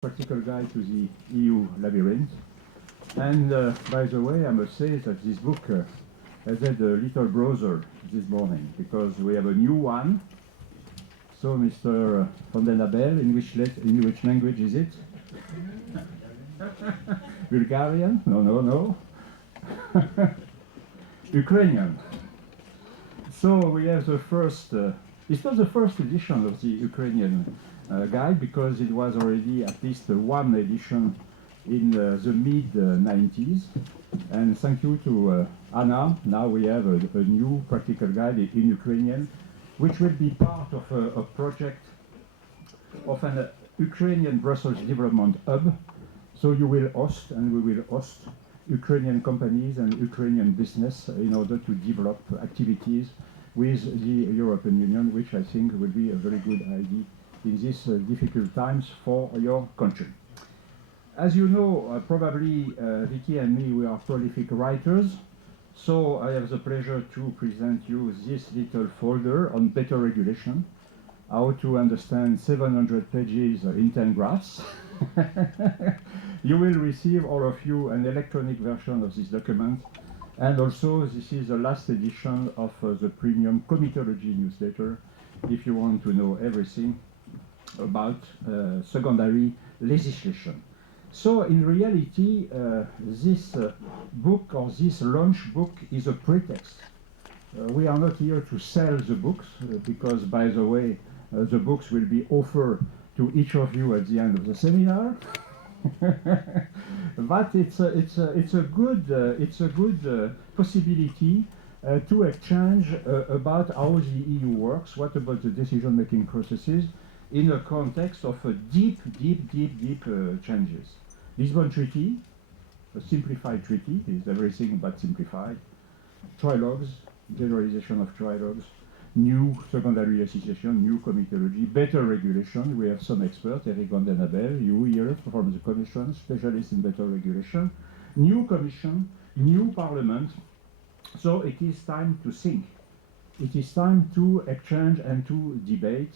practical guide to the EU labyrinth. And by the way, I must say that this book has had a little browser this morning because we have a new one. So, Mr. von den Abel, in which language is it? Bulgarian? No. Ukrainian. So we have the first, it's not the first edition of the Ukrainian guide because it was already at least one edition in the mid-90s. And thank you to Anna. Now we have a new practical guide in Ukrainian, which will be part of a project of an Ukrainian Brussels Development Hub. So you will host, and we will host, Ukrainian companies and Ukrainian business in order to develop activities with the European Union, which I think will be a very good idea in these difficult times for your country. As you know, probably Vicky and me, we are prolific writers. So I have the pleasure to present you this little folder on better regulation, how to understand 700 pages in 10 graphs. You will receive, all of you, an electronic version of this document. And also, this is the last edition of the premium comitology newsletter, if you want to know everything about secondary legislation. So, in reality, this book or this launch book is a pretext. We are not here to sell the books, because, by the way, the books will be offered to each of you at the end of the seminar. But it's a good possibility to exchange about how the EU works, what about the decision-making processes in a context of deep changes. Lisbon Treaty, a simplified treaty, is everything but simplified. Trilogues, generalization of trilogues, new secondary legislation, new comitology, better regulation. We have some experts, Eric van den Abel, you here from the Commission, specialists in better regulation, new Commission, new Parliament. So it is time to think. It is time to exchange and to debate.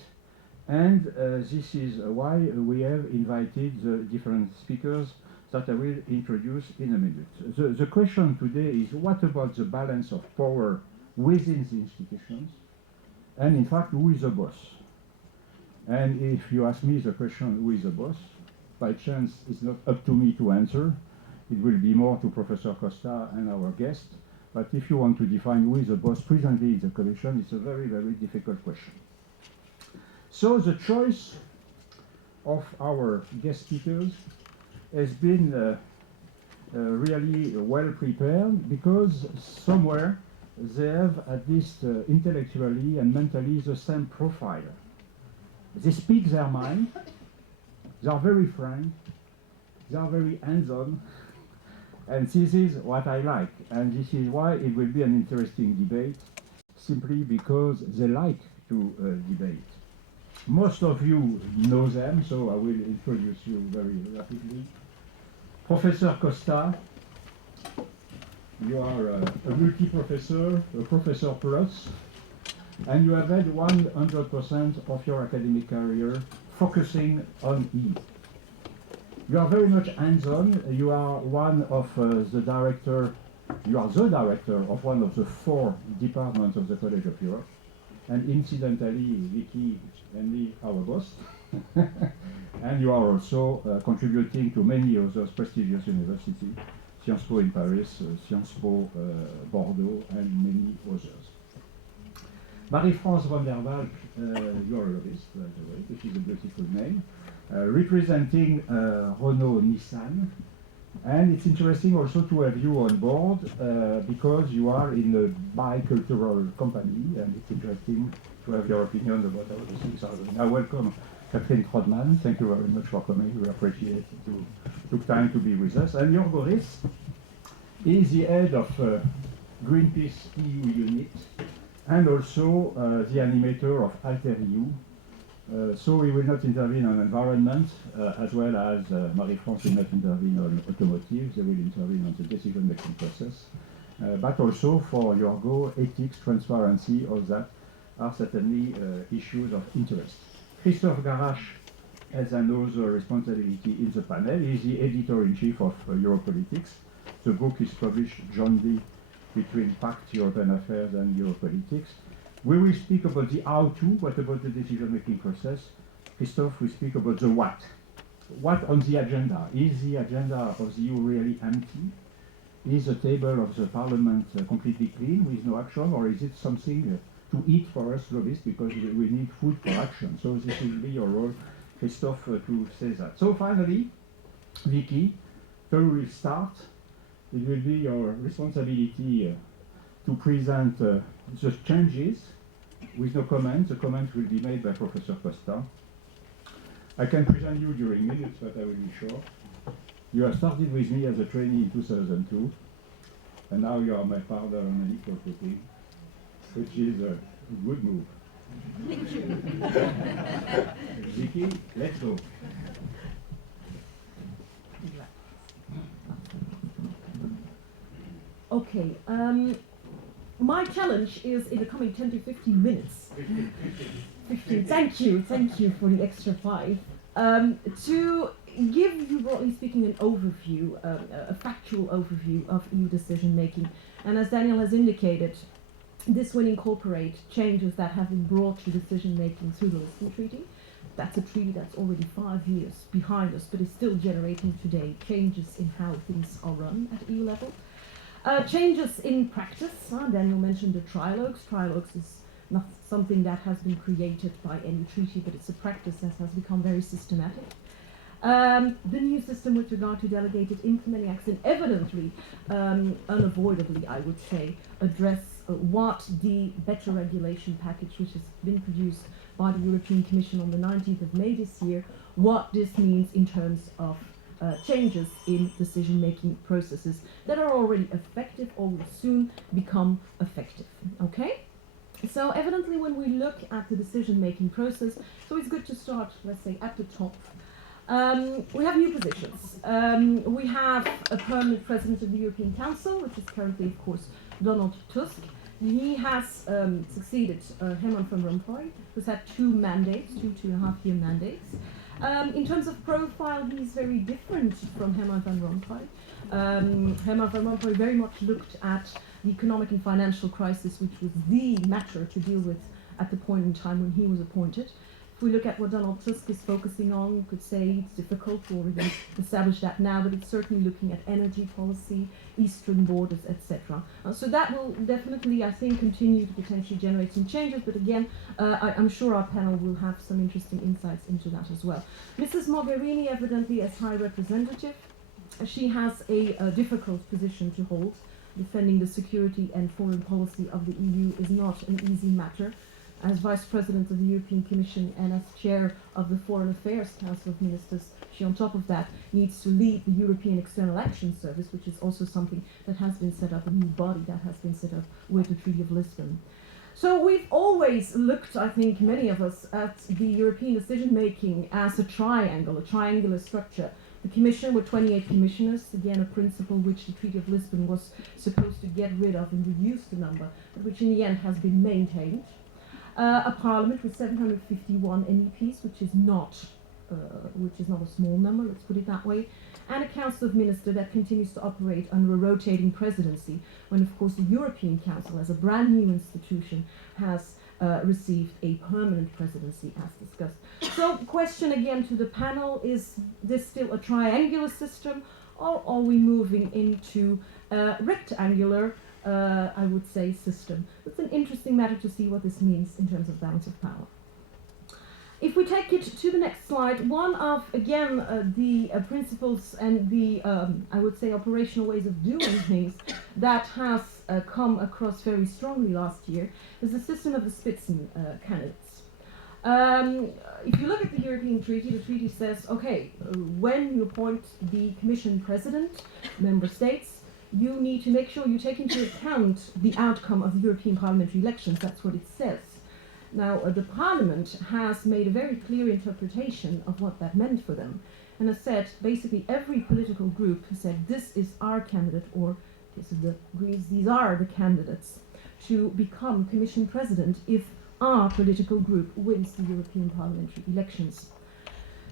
And this is why we have invited the different speakers that I will introduce in a minute. The question today is, what about the balance of power within the institutions? And in fact, who is the boss? And if you ask me the question, who is the boss? By chance, it's not up to me to answer. It will be more to Professor Costa and our guest. But if you want to define who is the boss presently in the Commission, it's a very difficult question. So the choice of our guest speakers has been really well prepared, because somewhere they have, at least intellectually and mentally, the same profile. They speak their mind, they are very frank, they are very hands-on, and this is what I like. And this is why it will be an interesting debate, simply because they like to debate. Most of you know them, so I will introduce you very rapidly. Professor Costa, you are a multi-professor, a professor plus, and you have had 100% of your academic career focusing on E. You are very much hands-on. You are one of the director of one of the 4 departments of the College of Europe. And incidentally, Vicky and me, our boss. And you are also contributing to many other prestigious universities, Sciences Po in Paris, Sciences Po Bordeaux, and many others. Marie-France van der Valk, you are a lobbyist, by the way, which is a beautiful name, representing Renault-Nissan. And it's interesting also to have you on board because you are in a bicultural company, and it's interesting to have your opinion about how the things are going. Now, welcome, Catherine Trodman. Thank you very much for coming. We appreciate you took time to be with us. And Jörg Boris is the head of Greenpeace EU unit and also the animator of Alter EU. So we will not intervene on environment, as well as Marie-France will not intervene on automotive. They will intervene on the decision-making process. But also for Yorgo, ethics, transparency, all that are certainly issues of interest. Christophe Garache has another responsibility in the panel. He is the editor-in-chief of Europolitics. The book is published jointly between PACT, European Affairs, and Europolitics. We will speak about the how-to, what about the decision-making process. Christophe will speak about the what. What on the agenda? Is the agenda of the EU really empty? Is the table of the Parliament completely clean with no action, or is it something to eat for us lobbyists because we need food for action? So this will be your role, Christophe, to say that. So finally, Vicky, so we will start. It will be your responsibility to present the changes with no comments. The comments will be made by Professor Costa. I can present you during minutes, but I will be short. You have started with me as a trainee in 2002, and now you are my partner on equal footing, which is a good move. Thank you. Vicky, let's go. Okay, my challenge is in the coming 10 to 15 minutes. 15, thank you for the extra 5. To give you, broadly speaking, an overview, a factual overview of EU decision making. And as Daniel has indicated, this will incorporate changes that have been brought to decision making through the Lisbon Treaty. That's a treaty that's already 5 years behind us, but is still generating today changes in how things are run at EU level. Changes in practice. Daniel mentioned the trilogues. Trilogues is not something that has been created by any treaty, but it's a practice that has become very systematic. The new system with regard to delegated implementing acts and evidently, unavoidably, I would say, address what the better regulation package, which has been produced by the European Commission on the 19th of May this year, what this means in terms of changes in decision-making processes that are already effective or will soon become effective. Okay? So evidently when we look at the decision-making process, so it's good to start, let's say, at the top. We have new positions. We have a permanent president of the European Council, which is currently, of course, Donald Tusk. He has succeeded Herman van Rompuy, who's had 2 mandates, 2.5-year mandates. In terms of profile, he's very different from Herman van Rompuy. Herman van Rompuy very much looked at the economic and financial crisis, which was the matter to deal with at the point in time when he was appointed. If we look at what Donald Tusk is focusing on, we could say it's difficult to already establish that now, but it's certainly looking at energy policy, eastern borders, etc. So that will definitely, I think, continue to potentially generate some changes, but again, I'm sure our panel will have some interesting insights into that as well. Mrs. Mogherini, evidently as High Representative, she has a difficult position to hold. Defending the security and foreign policy of the EU is not an easy matter. As Vice President of the European Commission and as Chair of the Foreign Affairs Council of Ministers, she on top of that needs to lead the European External Action Service, which is also something that has been set up, a new body that has been set up with the Treaty of Lisbon. So we've always looked, I think many of us, at the European decision-making as a triangle, a triangular structure. The Commission with 28 commissioners, again a principle which the Treaty of Lisbon was supposed to get rid of and reduce the number, but which in the end has been maintained. A Parliament with 751 MEPs, which is not a small number, let's put it that way, and a Council of Ministers that continues to operate under a rotating presidency, when of course the European Council, as a brand new institution, has received a permanent presidency, as discussed. So, question again to the panel, is this still a triangular system, or are we moving into a rectangular, I would say, system? It's an interesting matter to see what this means in terms of balance of power. If we take it to the next slide, one of, again, the principles and the, I would say, operational ways of doing things that has come across very strongly last year is the system of the Spitzen candidates. If you look at the European Treaty, the treaty says, okay, when you appoint the Commission President, member states, you need to make sure you take into account the outcome of the European parliamentary elections. That's what it says. Now, the Parliament has made a very clear interpretation of what that meant for them, and has said, basically every political group has said, this is our candidate, or this is the Greens, these are the candidates to become Commission President if our political group wins the European parliamentary elections.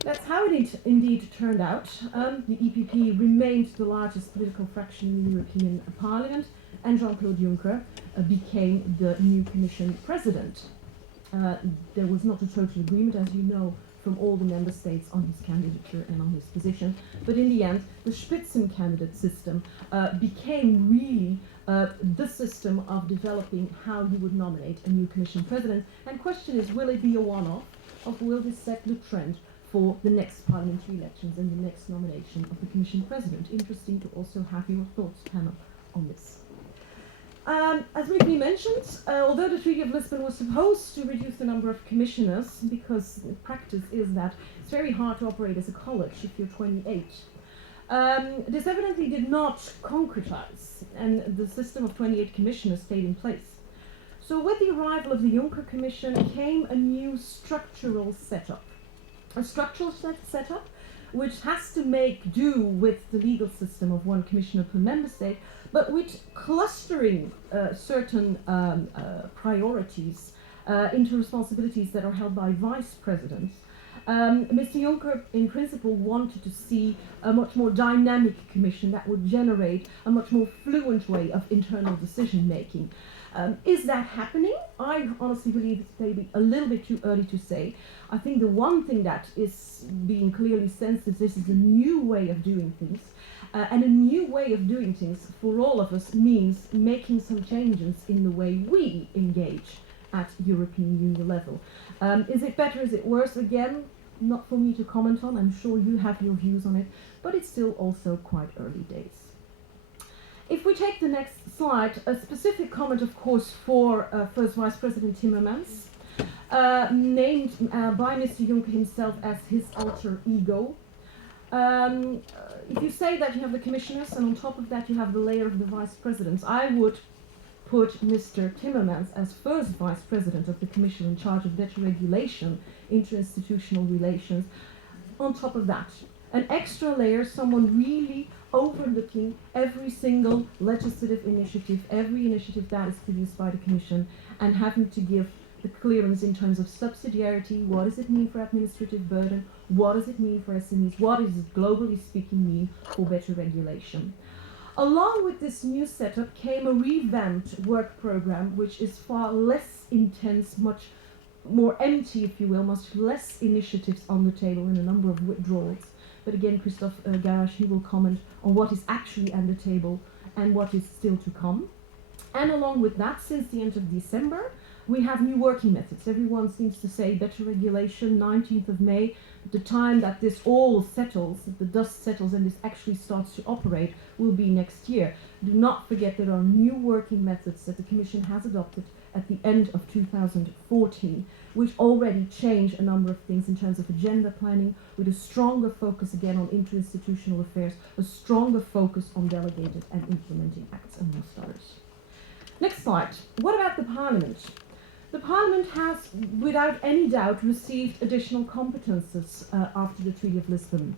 That's how it indeed turned out. The EPP remained the largest political fraction in the European Parliament, and Jean-Claude Juncker became the new Commission President. There was not a total agreement, as you know, from all the member states on his candidature and on his position, but in the end, the Spitzencandidate system became really the system of developing how you would nominate a new Commission President. And the question is, will it be a one-off, or will this set the trend for the next parliamentary elections and the next nomination of the Commission President? Interesting to also have your thoughts, panel, on this. As briefly mentioned, although the Treaty of Lisbon was supposed to reduce the number of commissioners, because the practice is that it's very hard to operate as a college if you're 28, this evidently did not concretize, and the system of 28 commissioners stayed in place. So with the arrival of the Juncker Commission came a new structural setup. A structural setup which has to make do with the legal system of one commissioner per member state, but with clustering certain priorities into responsibilities that are held by vice presidents. Mr. Juncker, in principle, wanted to see a much more dynamic commission that would generate a much more fluent way of internal decision making. Is that happening? I honestly believe it's maybe a little bit too early to say. I think the one thing that is being clearly sensed is this is a new way of doing things. And a new way of doing things for all of us means making some changes in the way we engage at European Union level. Is it better, is it worse? Again, not for me to comment on. I'm sure you have your views on it, but it's still also quite early days. If we take the next slide, a specific comment, of course, for First Vice President Timmermans, named by Mr. Juncker himself as his alter ego. If you say that you have the commissioners, and on top of that you have the layer of the vice presidents, I would put Mr. Timmermans as first vice president of the Commission in charge of better regulation, interinstitutional relations. On top of that, an extra layer, someone really overlooking every single legislative initiative, every initiative that is produced by the Commission, and having to give the clearance in terms of subsidiarity. What does it mean for administrative burden? What does it mean for SMEs? What does it, globally speaking, mean for better regulation? Along with this new setup came a revamped work program, which is far less intense, much more empty, if you will, much less initiatives on the table and a number of withdrawals. But again, Christophe Garage, he will comment on what is actually on the table and what is still to come. And along with that, since the end of December, we have new working methods. Everyone seems to say better regulation, 19th of May, the time that this all settles, that the dust settles and this actually starts to operate, will be next year. Do not forget there are new working methods that the Commission has adopted at the end of 2014, which already change a number of things in terms of agenda planning, with a stronger focus again on interinstitutional affairs, a stronger focus on delegated and implementing acts, amongst others. Next slide. What about the Parliament? The Parliament has, without any doubt, received additional competences after the Treaty of Lisbon.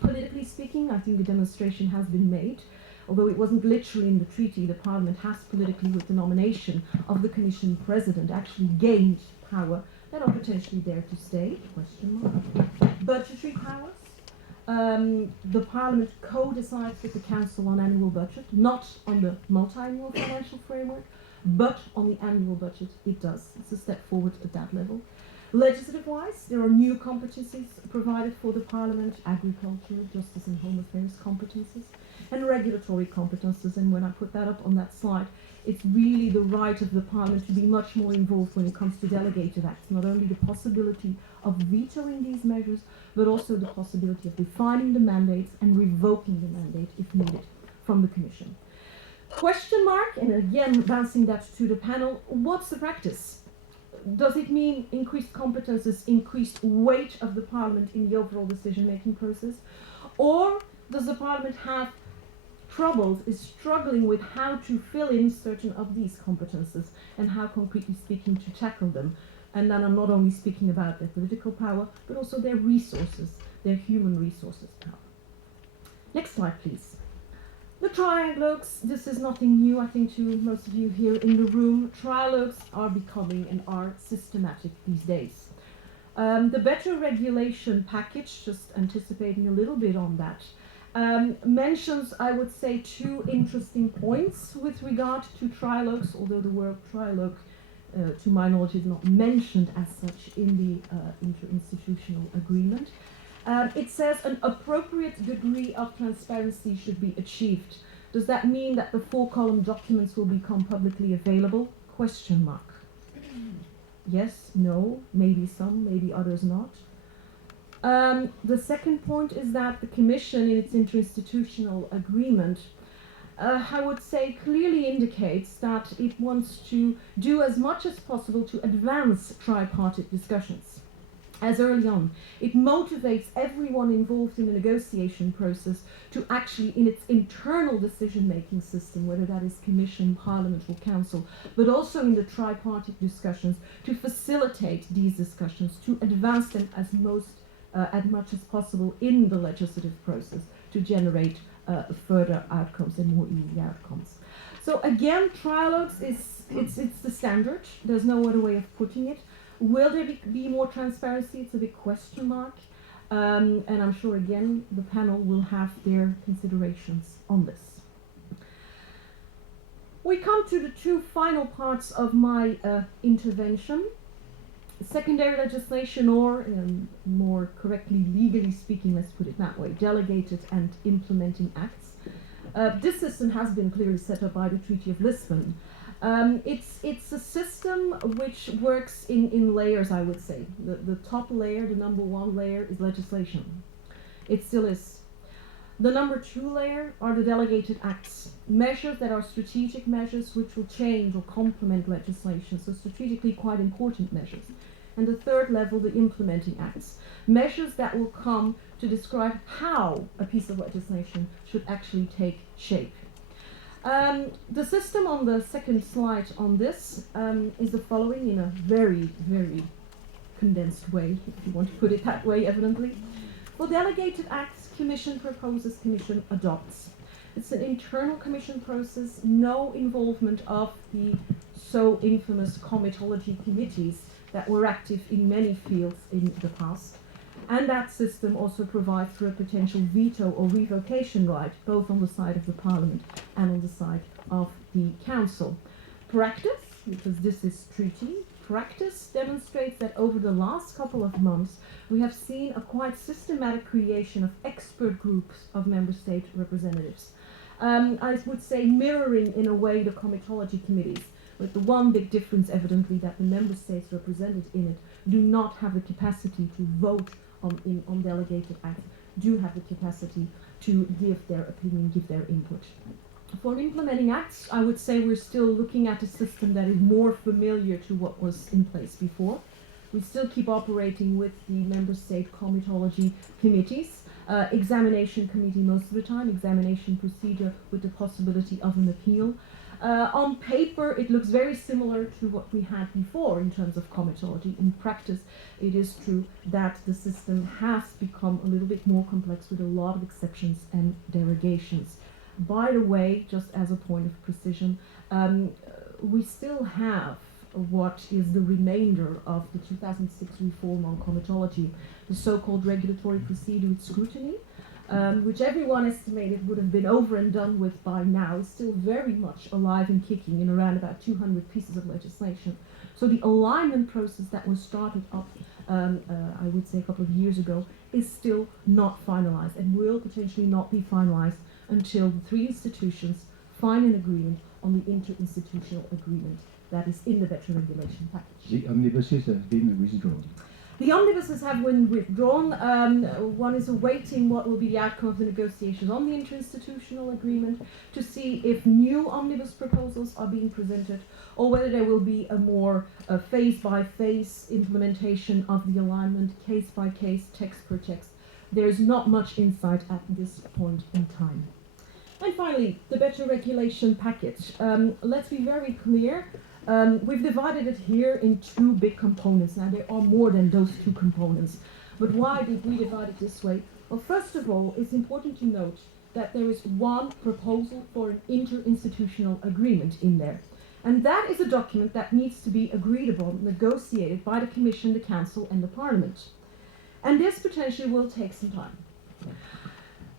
Politically speaking, I think the demonstration has been made. Although it wasn't literally in the treaty, the Parliament has politically, with the nomination of the Commission President, actually gained power that are potentially there to stay, question mark. Budgetary powers. The Parliament co-decides with the Council on annual budget, not on the multi-annual financial framework, but on the annual budget it does. It's a step forward at that level. Legislative-wise, there are new competencies provided for the Parliament: agriculture, justice and home affairs competences, and regulatory competences. And when I put that up on that slide, it's really the right of the Parliament to be much more involved when it comes to delegated acts, not only the possibility of vetoing these measures, but also the possibility of defining the mandates and revoking the mandate if needed from the Commission. Question mark, and again bouncing that to the panel, what's the practice? Does it mean increased competences, increased weight of the Parliament in the overall decision-making process? Or does the Parliament have troubles, is struggling with how to fill in certain of these competences and how, concretely speaking, to tackle them? And then I'm not only speaking about their political power, but also their resources, their human resources power. Next slide, please. The trialogues, this is nothing new, I think, to most of you here in the room. Trialogues are becoming and are systematic these days. The better regulation package, just anticipating a little bit on that, mentions, I would say, two interesting points with regard to trilogues, although the word trilogue, to my knowledge, is not mentioned as such in the interinstitutional agreement. It says an appropriate degree of transparency should be achieved. Does that mean that the 4-column documents will become publicly available? Question mark. Yes, no, maybe some, maybe others not. The second point is that the Commission, in its interinstitutional agreement, I would say clearly indicates that it wants to do as much as possible to advance tripartite discussions. As early on, it motivates everyone involved in the negotiation process to actually, in its internal decision-making system, whether that is Commission, Parliament or Council, but also in the tripartite discussions, to facilitate these discussions, to advance them as much as possible in the legislative process, to generate further outcomes and more easy outcomes. So again, trilogues it's the standard. There's no other way of putting it. Will there be more transparency? It's a big question mark. And I'm sure, again, the panel will have their considerations on this. We come to the two final parts of my intervention. Secondary legislation, or more correctly, legally speaking, let's put it that way, delegated and implementing acts. This system has been clearly set up by the Treaty of Lisbon. It's a system which works in layers, I would say. The top layer, the number one layer, is legislation. It still is. The number two layer are the delegated acts, measures that are strategic measures which will change or complement legislation, so strategically quite important measures. And the third level, the implementing acts, measures that will come to describe how a piece of legislation should actually take shape. The system on the second slide on this is the following in a very, very condensed way, if you want to put it that way, evidently. For delegated acts, Commission proposes, Commission adopts. It's an internal Commission process, no involvement of the so infamous comitology committees that were active in many fields in the past. And that system also provides for a potential veto or revocation right, both on the side of the Parliament and on the side of the Council. Practice, because this is treaty, practice demonstrates that over the last couple of months we have seen a quite systematic creation of expert groups of member state representatives. I would say mirroring in a way the comitology committees, with the one big difference evidently that the member states represented in it do not have the capacity to vote on delegated acts, do have the capacity to give their opinion, give their input. For implementing acts, I would say we're still looking at a system that is more familiar to what was in place before. We still keep operating with the member state comitology committees, examination committee most of the time, examination procedure with the possibility of an appeal. On paper, it looks very similar to what we had before in terms of comitology. In practice, it is true that the system has become a little bit more complex with a lot of exceptions and derogations. By the way, just as a point of precision, we still have what is the remainder of the 2006 reform on comitology, the so-called regulatory procedure with scrutiny, which everyone estimated would have been over and done with by now, is still very much alive and kicking in around about 200 pieces of legislation. So the alignment process that was started up, I would say a couple of years ago, is still not finalized and will potentially not be finalized until the three institutions find an agreement on the interinstitutional agreement that is in the better regulation package. The omnibuses have been withdrawn. The omnibuses have been withdrawn. One is awaiting what will be the outcome of the negotiations on the interinstitutional agreement to see if new omnibus proposals are being presented or whether there will be a more phase-by-phase implementation of the alignment, case-by-case, text per text. There's not much insight at this point in time. And finally, the better regulation package. Let's be very clear. We've divided it here in two big components. Now, there are more than those two components. But why did we divide it this way? Well, first of all, it's important to note that there is one proposal for an interinstitutional agreement in there. And that is a document that needs to be agreed upon, negotiated by the Commission, the Council and the Parliament. And this potentially will take some time.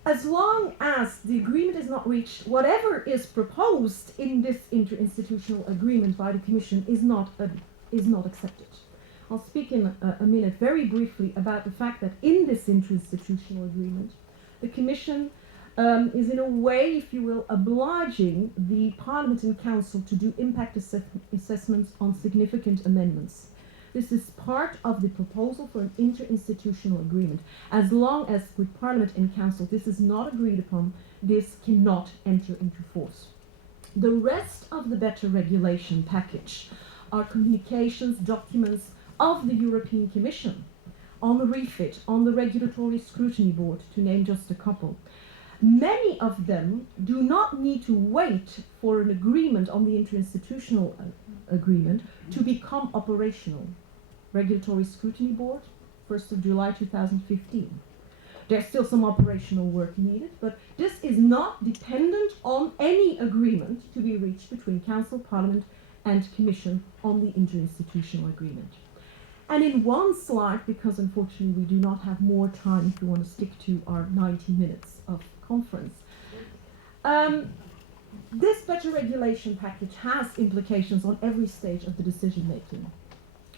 As long as the agreement is not reached, whatever is proposed in this interinstitutional agreement by the Commission is not accepted. I'll speak in a minute very briefly about the fact that in this interinstitutional agreement, the Commission is in a way, if you will, obliging the Parliament and Council to do impact assessments on significant amendments. This is part of the proposal for an interinstitutional agreement. As long as with Parliament and Council this is not agreed upon, this cannot enter into force. The rest of the better regulation package are communications, documents of the European Commission on the refit, on the regulatory scrutiny board, to name just a couple. Many of them do not need to wait for an agreement on the interinstitutional agreement to become operational. Regulatory Scrutiny Board, 1st of July 2015. There's still some operational work needed, but this is not dependent on any agreement to be reached between Council, Parliament and Commission on the interinstitutional agreement. And in one slide, because unfortunately we do not have more time if we want to stick to our 90 minutes of conference, this better regulation package has implications on every stage of the decision making.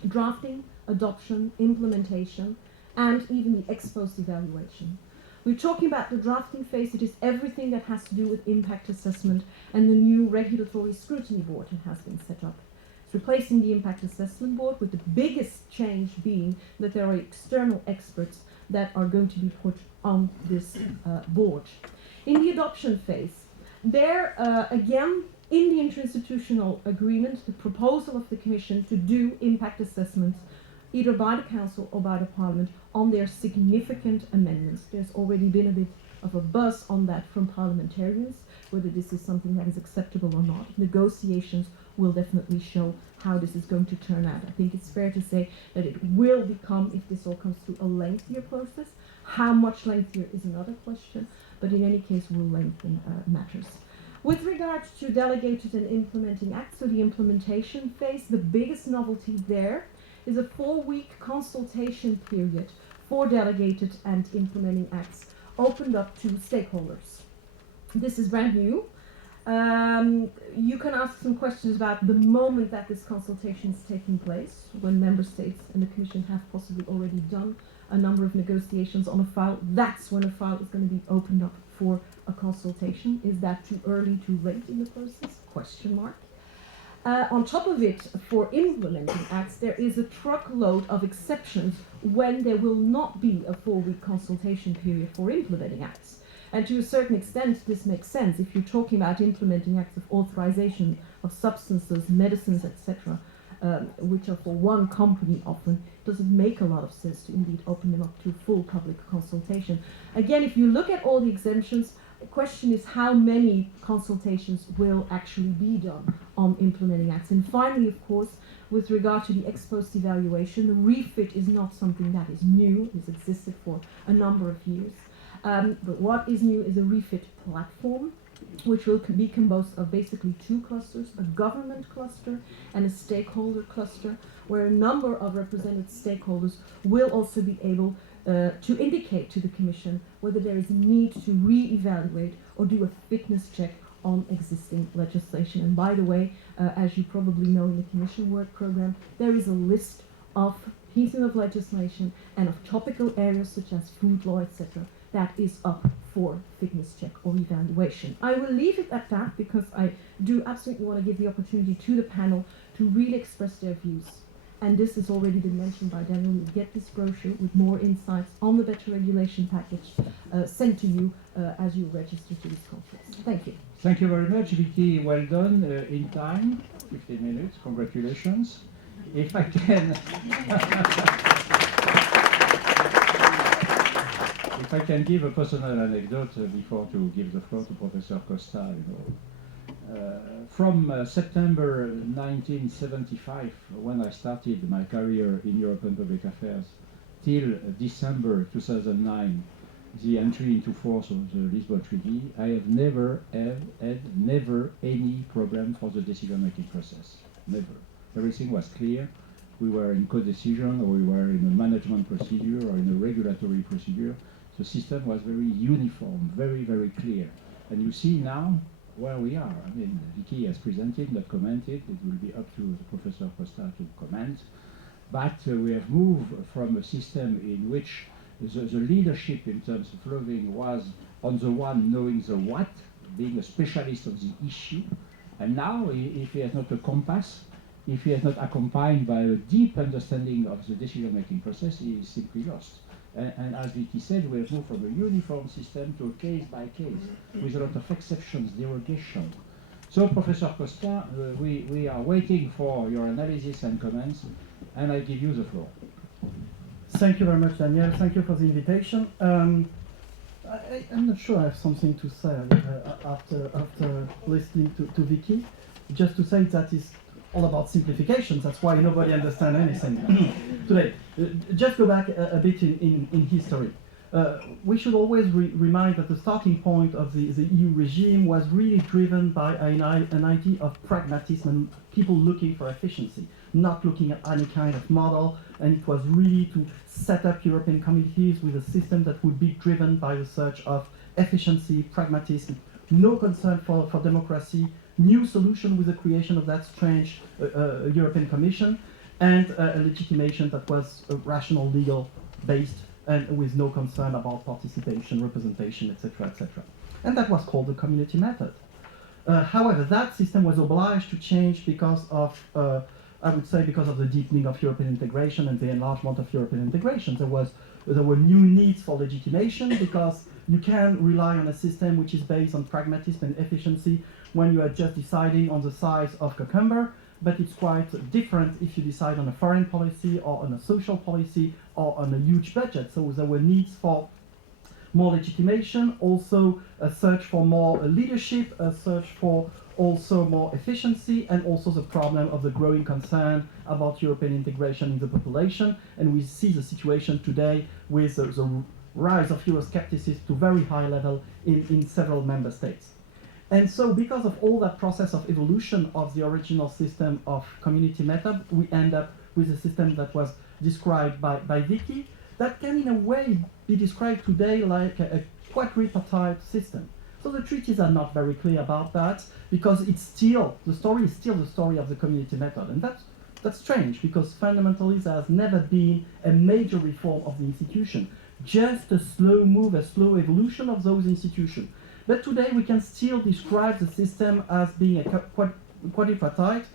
Drafting, adoption, implementation, and even the ex-post evaluation. We're talking about the drafting phase. It is everything that has to do with impact assessment and the new regulatory scrutiny board that has been set up. It's replacing the impact assessment board, with the biggest change being that there are external experts that are going to be put on this board. In the adoption phase, there again, in the interinstitutional agreement, the proposal of the Commission to do impact assessments either by the Council or by the Parliament on their significant amendments. There's already been a bit of a buzz on that from parliamentarians, whether this is something that is acceptable or not. Negotiations will definitely show how this is going to turn out. I think it's fair to say that it will become, if this all comes through, a lengthier process. How much lengthier is another question, but in any case will lengthen matters. With regard to delegated and implementing acts, so the implementation phase, the biggest novelty there is a 4-week consultation period for delegated and implementing acts opened up to stakeholders. This is brand new. You can ask some questions about the moment that this consultation is taking place, when Member States and the Commission have possibly already done a number of negotiations on a file. That's when a file is going to be opened up for a consultation. Is that too early, too late in the process? Question mark. On top of it, for implementing acts, there is a truckload of exceptions when there will not be a 4-week consultation period for implementing acts. And to a certain extent, this makes sense. If you're talking about implementing acts of authorization of substances, medicines, etc., which are for one company often, it doesn't make a lot of sense to indeed open them up to full public consultation. Again, if you look at all the exemptions, the question is how many consultations will actually be done on implementing acts. And finally, of course, with regard to the ex-post evaluation, the refit is not something that is new. It has existed for a number of years. But what is new is a refit platform, which will be composed of basically 2 clusters, a government cluster and a stakeholder cluster, where a number of represented stakeholders will also be able to indicate to the Commission whether there is a need to re-evaluate or do a fitness check on existing legislation. And by the way, as you probably know in the Commission work program, there is a list of pieces of legislation and of topical areas such as food law, etc., that is up for fitness check or evaluation. I will leave it at that because I do absolutely want to give the opportunity to the panel to really express their views. And this has already been mentioned by Daniel. You'll get this brochure with more insights on the better regulation package sent to you as you register to this conference. Thank you. Thank you very much, Vicky. Well done in time, 15 minutes. Congratulations. If I can... If I can give a personal anecdote before to give the floor to Professor Costa, from September 1975, when I started my career in European public affairs, till December 2009, the entry into force of the Lisbon Treaty, I have never had any problem for the decision-making process. Never. Everything was clear. We were in co-decision, or we were in a management procedure, or in a regulatory procedure. The system was very uniform, very, very clear. And you see now where we are. I mean, Vicky has presented, not commented. It will be up to Professor Costa to comment. But we have moved from a system in which the leadership in terms of lobbying was, on the one, knowing the what, being a specialist of the issue. And now, if he has not a compass, if he is not accompanied by a deep understanding of the decision-making process, he is simply lost. And as Vicky said, we have moved from a uniform system to a case-by-case, with a lot of exceptions, derogation. So, Professor Costa, we are waiting for your analysis and comments, and I give you the floor. Thank you very much, Daniel. Thank you for the invitation. I'm not sure I have something to say after listening to Vicky. Just to say that it's all about simplifications. That's why nobody understands anything today. Just go back a bit in history. We should always remind that the starting point of the EU regime was really driven by an idea of pragmatism and people looking for efficiency, not looking at any kind of model, and it was really to set up European communities with a system that would be driven by the search of efficiency, pragmatism, no concern for democracy, new solution with the creation of that strange European Commission, and a legitimation that was rational, legal based, and with no concern about participation, representation, etc., etc. And that was called the community method. However, that system was obliged to change because of, I would say, because of the deepening of European integration and the enlargement of European integration. There were new needs for legitimation, because you can rely on a system which is based on pragmatism and efficiency when you are just deciding on the size of cucumber, but it's quite different if you decide on a foreign policy or on a social policy or on a huge budget. So there were needs for more legitimation, also a search for more leadership, a search for also more efficiency, and also the problem of the growing concern about European integration in the population. And we see the situation today with the rise of Euroscepticism to very high level in several member states. And so because of all that process of evolution of the original system of community method, we end up with a system that was described by Vicky, that can in a way be described today like a quadripartite system. So the treaties are not very clear about that, because it's still, the story is still the story of the community method. And that's strange, because fundamentally there has never been a major reform of the institution, just a slow move, a slow evolution of those institutions. But today we can still describe the system as being a quadripartite.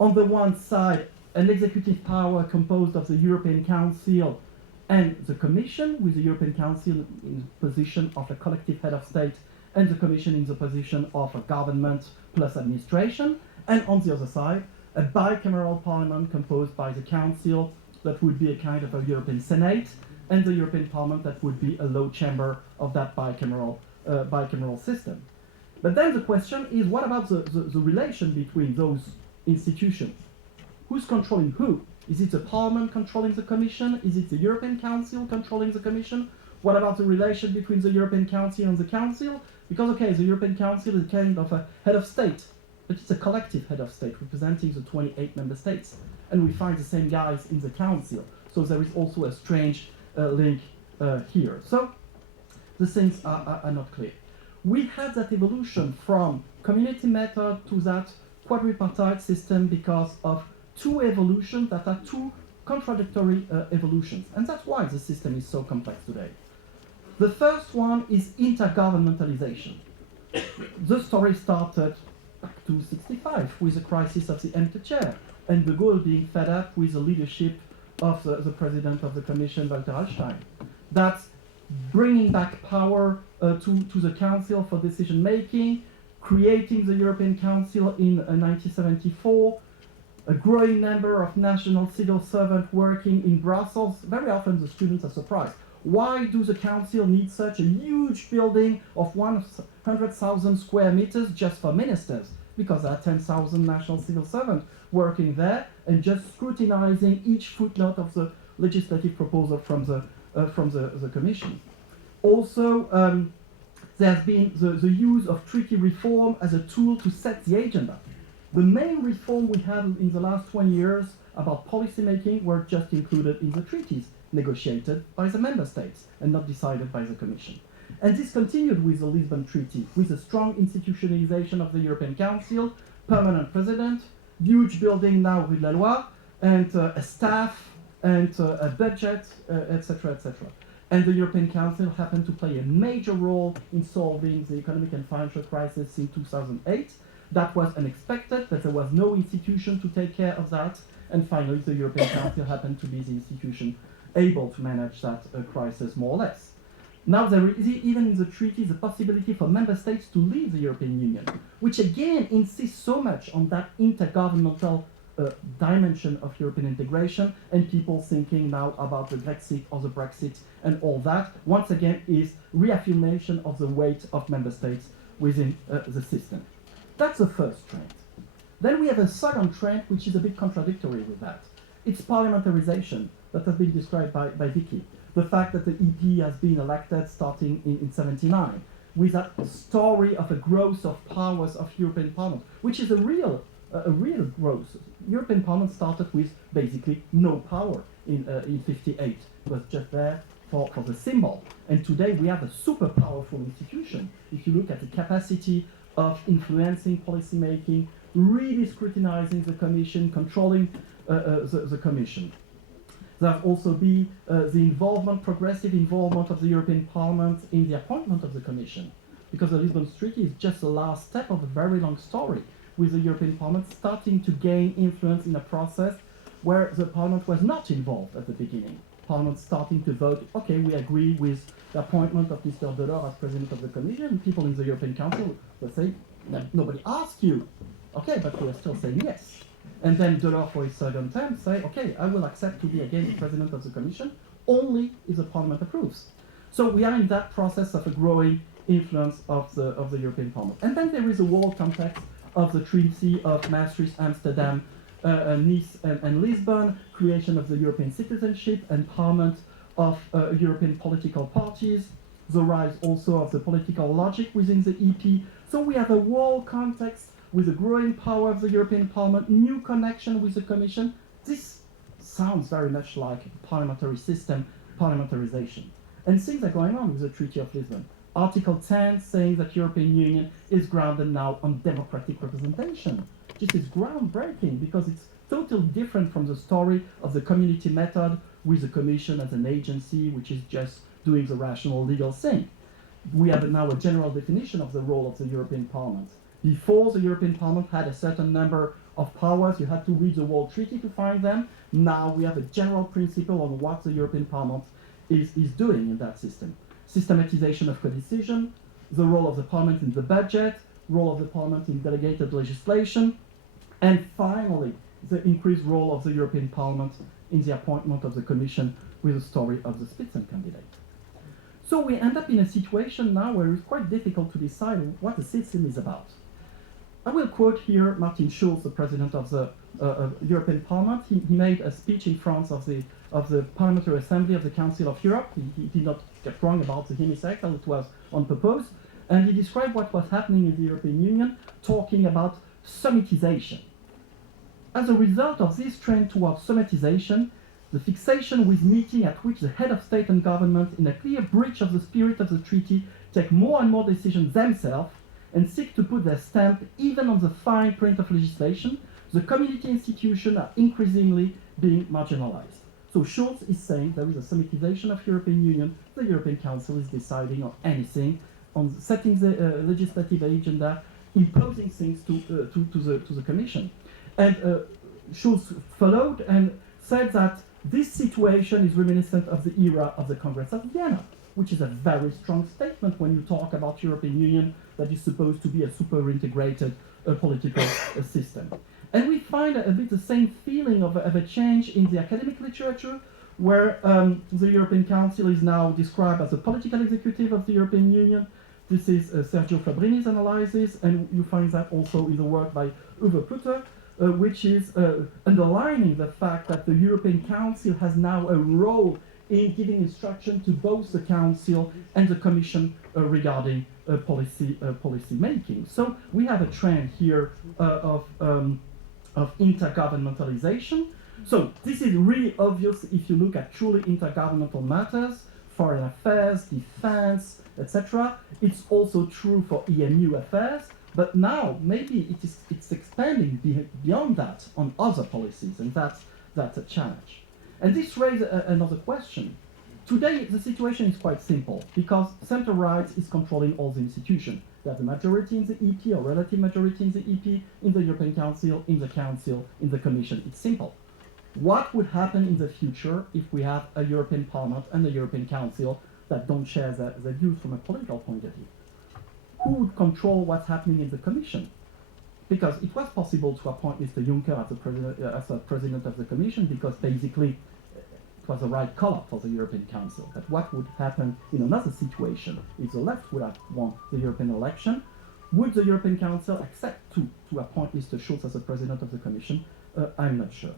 On the one side, an executive power composed of the European Council and the Commission, with the European Council in the position of a collective head of state and the Commission in the position of a government plus administration. And on the other side, a bicameral parliament composed by the Council, that would be a kind of a European Senate, and the European Parliament, that would be a low chamber of that bicameral system. But then the question is, what about the relation between those institutions? Who's controlling who? Is it the Parliament controlling the Commission? Is it the European Council controlling the Commission? What about the relation between the European Council and the Council? Because, okay, the European Council is kind of a head of state, but it's a collective head of state representing the 28 member states. And we find the same guys in the Council. So there is also a strange link here. So the things are not clear. We have that evolution from community method to that quadripartite system because of two evolutions that are two contradictory evolutions. And that's why the system is so complex today. The first one is intergovernmentalization. The story started back to 65 with the crisis of the empty chair, and de Gaulle being fed up with the leadership of the president of the Commission, Walter Hallstein. That's bringing back power to the Council for decision making, creating the European Council in 1974, a growing number of national civil servants working in Brussels. Very often the students are surprised. Why do the Council need such a huge building of 100,000 square meters just for ministers? Because there are 10,000 national civil servants working there and just scrutinizing each footnote of the legislative proposal from the Commission. Also, there's been the use of treaty reform as a tool to set the agenda. The main reform we had in the last 20 years about policy making were just included in the treaties negotiated by the member states and not decided by the Commission. And this continued with the Lisbon Treaty, with a strong institutionalization of the European Council, permanent president, huge building now with La Loi, and a staff, and a budget, etc., etc. And the European Council happened to play a major role in solving the economic and financial crisis in 2008. That was unexpected, but there was no institution to take care of that. And finally, the European Council happened to be the institution able to manage that crisis more or less. Now there is even in the treaty the possibility for member states to leave the European Union, which again insists so much on that intergovernmental dimension of European integration, and people thinking now about the Grexit or the Brexit and all that, once again is reaffirmation of the weight of member states within the system. That's the first trend. Then we have a second trend which is a bit contradictory with that. It's parliamentarization that has been described by Vicky. The fact that the EP has been elected starting in 79, with that story of a growth of powers of European Parliament, which is a real growth. European Parliament started with basically no power in 58. It was just there for the symbol. And today we have a super powerful institution. If you look at the capacity of influencing policy making, really scrutinizing the Commission, controlling the Commission. There also be the progressive involvement of the European Parliament in the appointment of the Commission, because the Lisbon Treaty is just the last step of a very long story, with the European Parliament starting to gain influence in a process where the Parliament was not involved at the beginning. Parliament starting to vote, okay, we agree with the appointment of Mr. Delors as President of the Commission. People in the European Council will say, nobody asked you. Okay, but we are still saying yes. And then Delors, for his second term, say, okay, I will accept to be again the President of the Commission, only if the Parliament approves. So we are in that process of a growing influence of the European Parliament. And then there is a world context of the Treaty of Maastricht, Amsterdam, Nice and Lisbon, creation of the European citizenship, empowerment of European political parties, the rise also of the political logic within the EP. So we have a world context with the growing power of the European Parliament, new connection with the Commission. This sounds very much like parliamentary system, parliamentarization. And things are going on with the Treaty of Lisbon. Article 10 saying that European Union is grounded now on democratic representation. This is groundbreaking because it's totally different from the story of the community method with the Commission as an agency which is just doing the rational legal thing. We have now a general definition of the role of the European Parliament. Before, the European Parliament had a certain number of powers. You had to read the World Treaty to find them. Now we have a general principle on what the European Parliament is doing in that system. Systematization of codecision, the role of the Parliament in the budget, role of the Parliament in delegated legislation, and finally, the increased role of the European Parliament in the appointment of the Commission with the story of the Spitzenkandidat. So we end up in a situation now where it's quite difficult to decide what the system is about. I will quote here Martin Schulz, the president of the European Parliament. He made a speech in France of the Parliamentary Assembly of the Council of Europe. He did not get wrong about the hemicycle, it was on purpose. And he described what was happening in the European Union, talking about summitization. As a result of this trend towards summitization, the fixation with meeting at which the head of state and government, in a clear breach of the spirit of the treaty, take more and more decisions themselves and seek to put their stamp even on the fine print of legislation, the community institutions are increasingly being marginalized. So Schulz is saying there is a summitization of European Union. The European Council is deciding on anything, on setting the legislative agenda, imposing things to the Commission. And Schulz followed and said that this situation is reminiscent of the era of the Congress of Vienna, which is a very strong statement when you talk about European Union that is supposed to be a super integrated political system. And we find a bit the same feeling of a change in the academic literature, where the European Council is now described as a political executive of the European Union. This is Sergio Fabrini's analysis, and you find that also in the work by Uwe Putter, which is underlining the fact that the European Council has now a role in giving instruction to both the Council and the Commission regarding policy making. So we have a trend here of intergovernmentalization. So this is really obvious if you look at truly intergovernmental matters, foreign affairs, defense, etc. It's also true for EMU affairs, but now maybe it's expanding beyond that on other policies, and that's a challenge. And this raises another question. Today, the situation is quite simple, because center-right is controlling all the institutions. There's a majority in the EP, or relative majority in the EP, in the European Council, in the Commission. It's simple. What would happen in the future if we have a European Parliament and a European Council that don't share the views from a political point of view? Who would control what's happening in the Commission? Because it was possible to appoint Mr. Juncker as a president of the Commission, because basically it was the right color for the European Council. But what would happen in another situation if the left would have won the European election? Would the European Council accept to appoint Mr. Schulz as a president of the Commission? I'm not sure.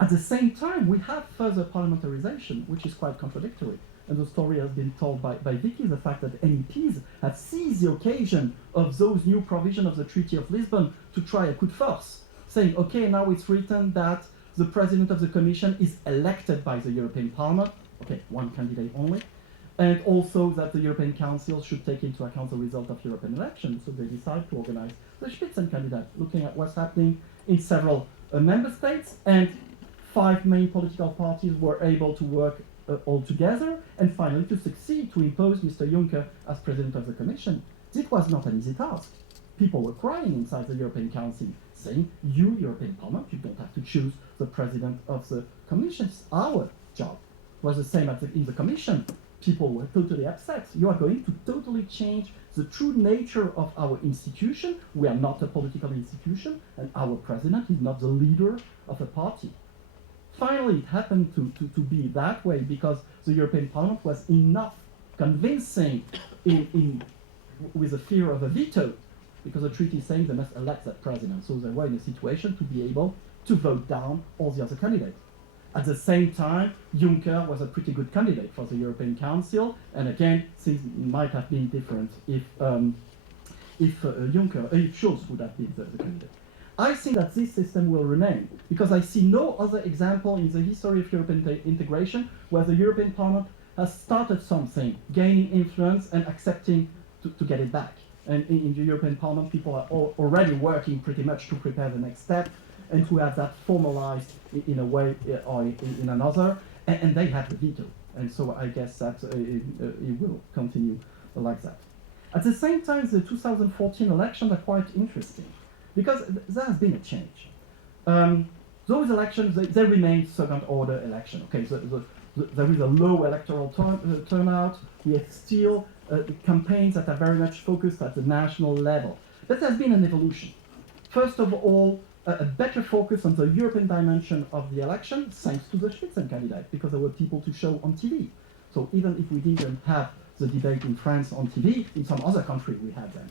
At the same time, we have further parliamentarization, which is quite contradictory. And the story has been told by Vicky, the fact that MEPs have seized the occasion of those new provisions of the Treaty of Lisbon to try a coup de force, saying, okay, now it's written that the President of the Commission is elected by the European Parliament, okay, one candidate only, and also that the European Council should take into account the result of European elections. So they decide to organize the Spitzenkandidat, looking at what's happening in several member states, and 5 main political parties were able to work all together, and finally to succeed to impose Mr. Juncker as President of the Commission. This was not an easy task. People were crying inside the European Council, saying, you, European Parliament, you don't have to choose the President of the Commission. It's our job. It was the same in the Commission. People were totally upset. You are going to totally change the true nature of our institution. We are not a political institution, and our President is not the leader of a party. Finally, it happened to be that way because the European Parliament was enough convincing with the fear of a veto, because the treaty is saying they must elect that president. So they were in a situation to be able to vote down all the other candidates. At the same time, Juncker was a pretty good candidate for the European Council, and again, things might have been different if Schulz would have been the candidate. I think that this system will remain, because I see no other example in the history of European integration where the European Parliament has started something, gaining influence and accepting to get it back. And in the European Parliament, people are already working pretty much to prepare the next step and to have that formalized in a way or in another, and they have the veto. And so I guess that it will continue like that. At the same time, the 2014 elections are quite interesting, because there has been a change. Those elections, they remain second-order election. Okay, there is a low electoral turnout. We have still campaigns that are very much focused at the national level. But there's been an evolution. First of all, a better focus on the European dimension of the election, thanks to the Spitzenkandidat, because there were people to show on TV. So even if we didn't have the debate in France on TV, in some other country we had them.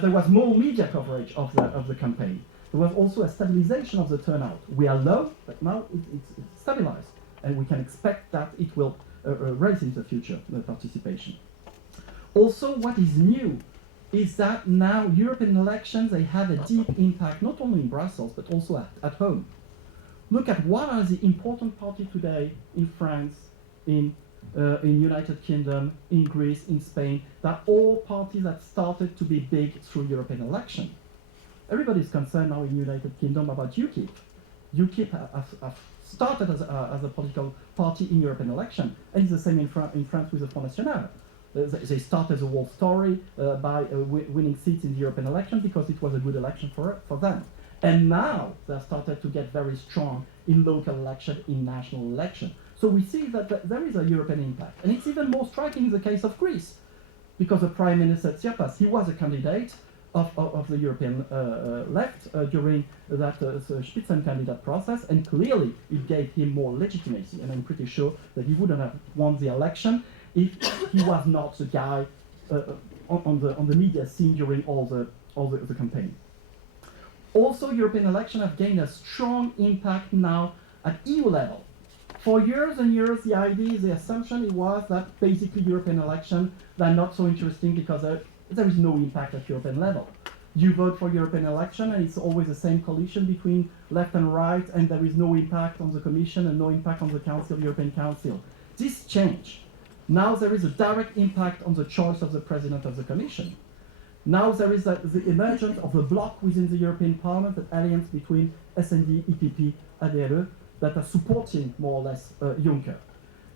There was more media coverage of the campaign. There was also a stabilization of the turnout. We are low, but now it's stabilized. And we can expect that it will raise in the future, the participation. Also, what is new is that now European elections, they have a deep impact, not only in Brussels, but also at home. Look at what are the important parties today in France, in United Kingdom, in Greece, in Spain. They're all parties that started to be big through European election. Everybody's concerned now in United Kingdom about UKIP. UKIP have started as a political party in European election, and it's the same in France with the Front National. They started the whole story by winning seats in the European election because it was a good election for them. And now they started to get very strong in local election, in national election. So we see that there is a European impact. And it's even more striking in the case of Greece, because the Prime Minister Tsipras, he was a candidate of the European left during that Spitzenkandidat process, and clearly it gave him more legitimacy. And I'm pretty sure that he wouldn't have won the election if he was not the guy on the media scene during all the campaign. Also, European elections have gained a strong impact now at EU level. For years and years, the idea, the assumption was that basically European elections are not so interesting because there is no impact at European level. You vote for European election and it's always the same coalition between left and right, and there is no impact on the Commission and no impact on the Council, European Council. This changed. Now there is a direct impact on the choice of the President of the Commission. Now there is the emergence of the bloc within the European Parliament, that alliance between SD, EPP, ADLE, that are supporting more or less Juncker.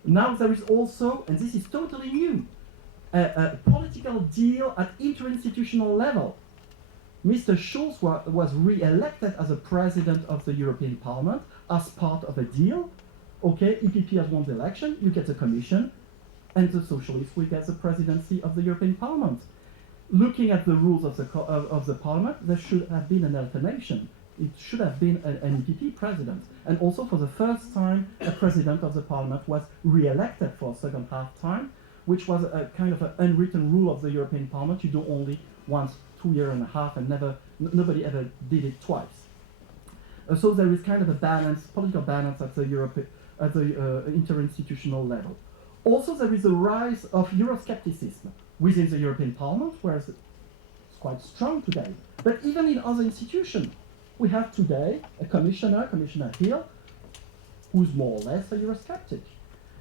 Now there is also, and this is totally new, a political deal at interinstitutional level. Mr. Schulz was re-elected as a president of the European Parliament as part of a deal. Okay, EPP has won the election, you get the Commission, and the Socialists will get the presidency of the European Parliament. Looking at the rules of the Parliament, there should have been an alternation. It should have been an EPP president. And also for the first time, a president of the Parliament was re-elected for a second half time, which was a kind of an unwritten rule of the European Parliament. You do only once 2 years and a half, and nobody ever did it twice. So there is kind of a balance, political balance at the interinstitutional level. Also, there is a rise of Euroscepticism within the European Parliament, whereas it's quite strong today. But even in other institutions, we have today a Commissioner Hill, who's more or less a Eurosceptic.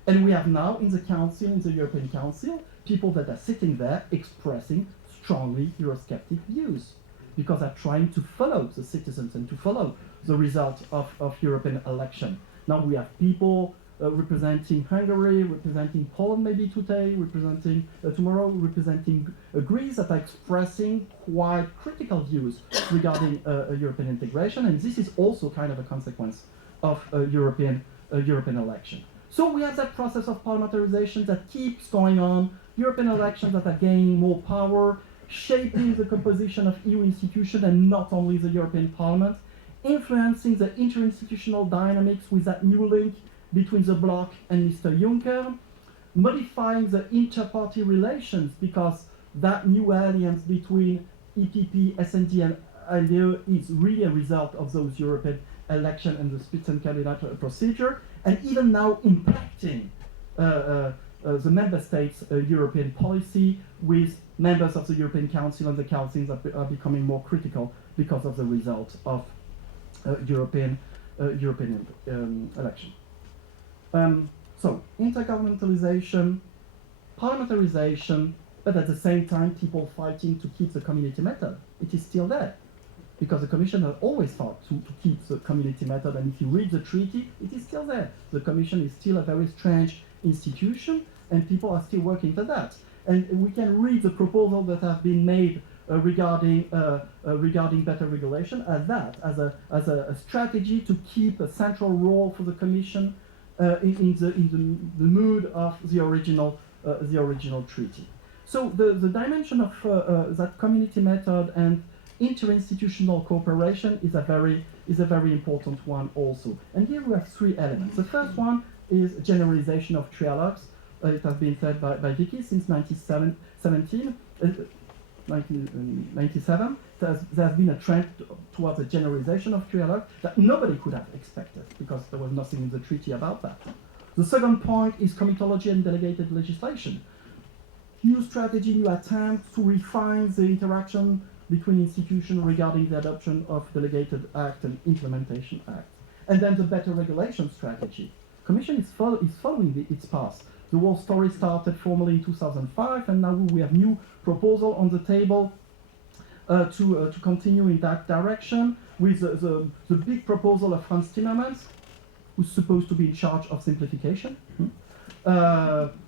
And we have now in the Council, in the European Council, people that are sitting there expressing strongly Eurosceptic views, because they're trying to follow the citizens and to follow the result of European election. Now we have people representing Hungary, representing Poland maybe today, representing tomorrow, representing Greece, that are expressing quite critical views regarding European integration, and this is also kind of a consequence of European election. So we have that process of parliamentarization that keeps going on, European elections that are gaining more power, shaping the composition of EU institutions and not only the European Parliament, influencing the interinstitutional dynamics with that new link between the bloc and Mr. Juncker, modifying the inter-party relations because that new alliance between EPP, SD and ALDE is really a result of those European election and the Spitzenkandidat procedure, and even now impacting the member states' European policy with members of the European Council and the councils that are becoming more critical because of the result of European election. So, intergovernmentalization, parliamentarization, but at the same time people fighting to keep the community method. It is still there, because the Commission has always fought to keep the community method, and if you read the treaty, it is still there. The Commission is still a very strange institution, and people are still working for that. And we can read the proposals that have been made regarding better regulation as a strategy to keep a central role for the Commission in the mood of the original treaty. So the dimension of that community method and interinstitutional cooperation is a very important one also. And here we have three elements. The first one is generalization of trialogues. It has been said by Vicky since 1997. There has been a trend towards a generalization of trialogue that nobody could have expected, because there was nothing in the treaty about that. The second point is comitology and delegated legislation. New strategy, new attempt to refine the interaction between institutions regarding the adoption of delegated act and implementation act. And then the better regulation strategy. Commission is following its path. The whole story started formally in 2005, and now we have new proposal on the table to continue in that direction, with the big proposal of Franz Timmermans, who's supposed to be in charge of simplification,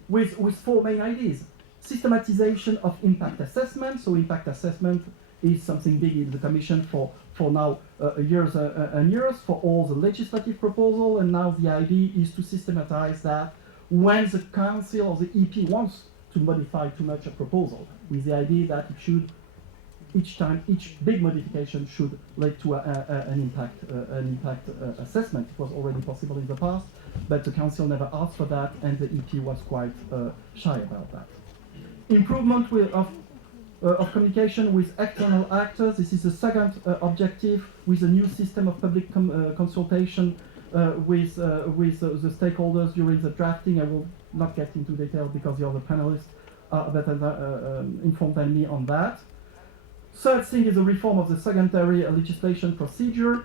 with four main ideas. Systematization of impact assessment. So impact assessment is something big in the Commission for now years and years for all the legislative proposal, and now the idea is to systematize that when the Council or the EP wants to modify too much a proposal, with the idea that it should, each big modification should lead to an impact assessment. It was already possible in the past, but the Council never asked for that, and the EP was quite shy about that. Improvement of communication with external actors. This is the second objective, with a new system of public consultation the stakeholders during the drafting. I will not get into detail because the other panelists are better informed than me on that. Third thing is the reform of the secondary legislation procedure,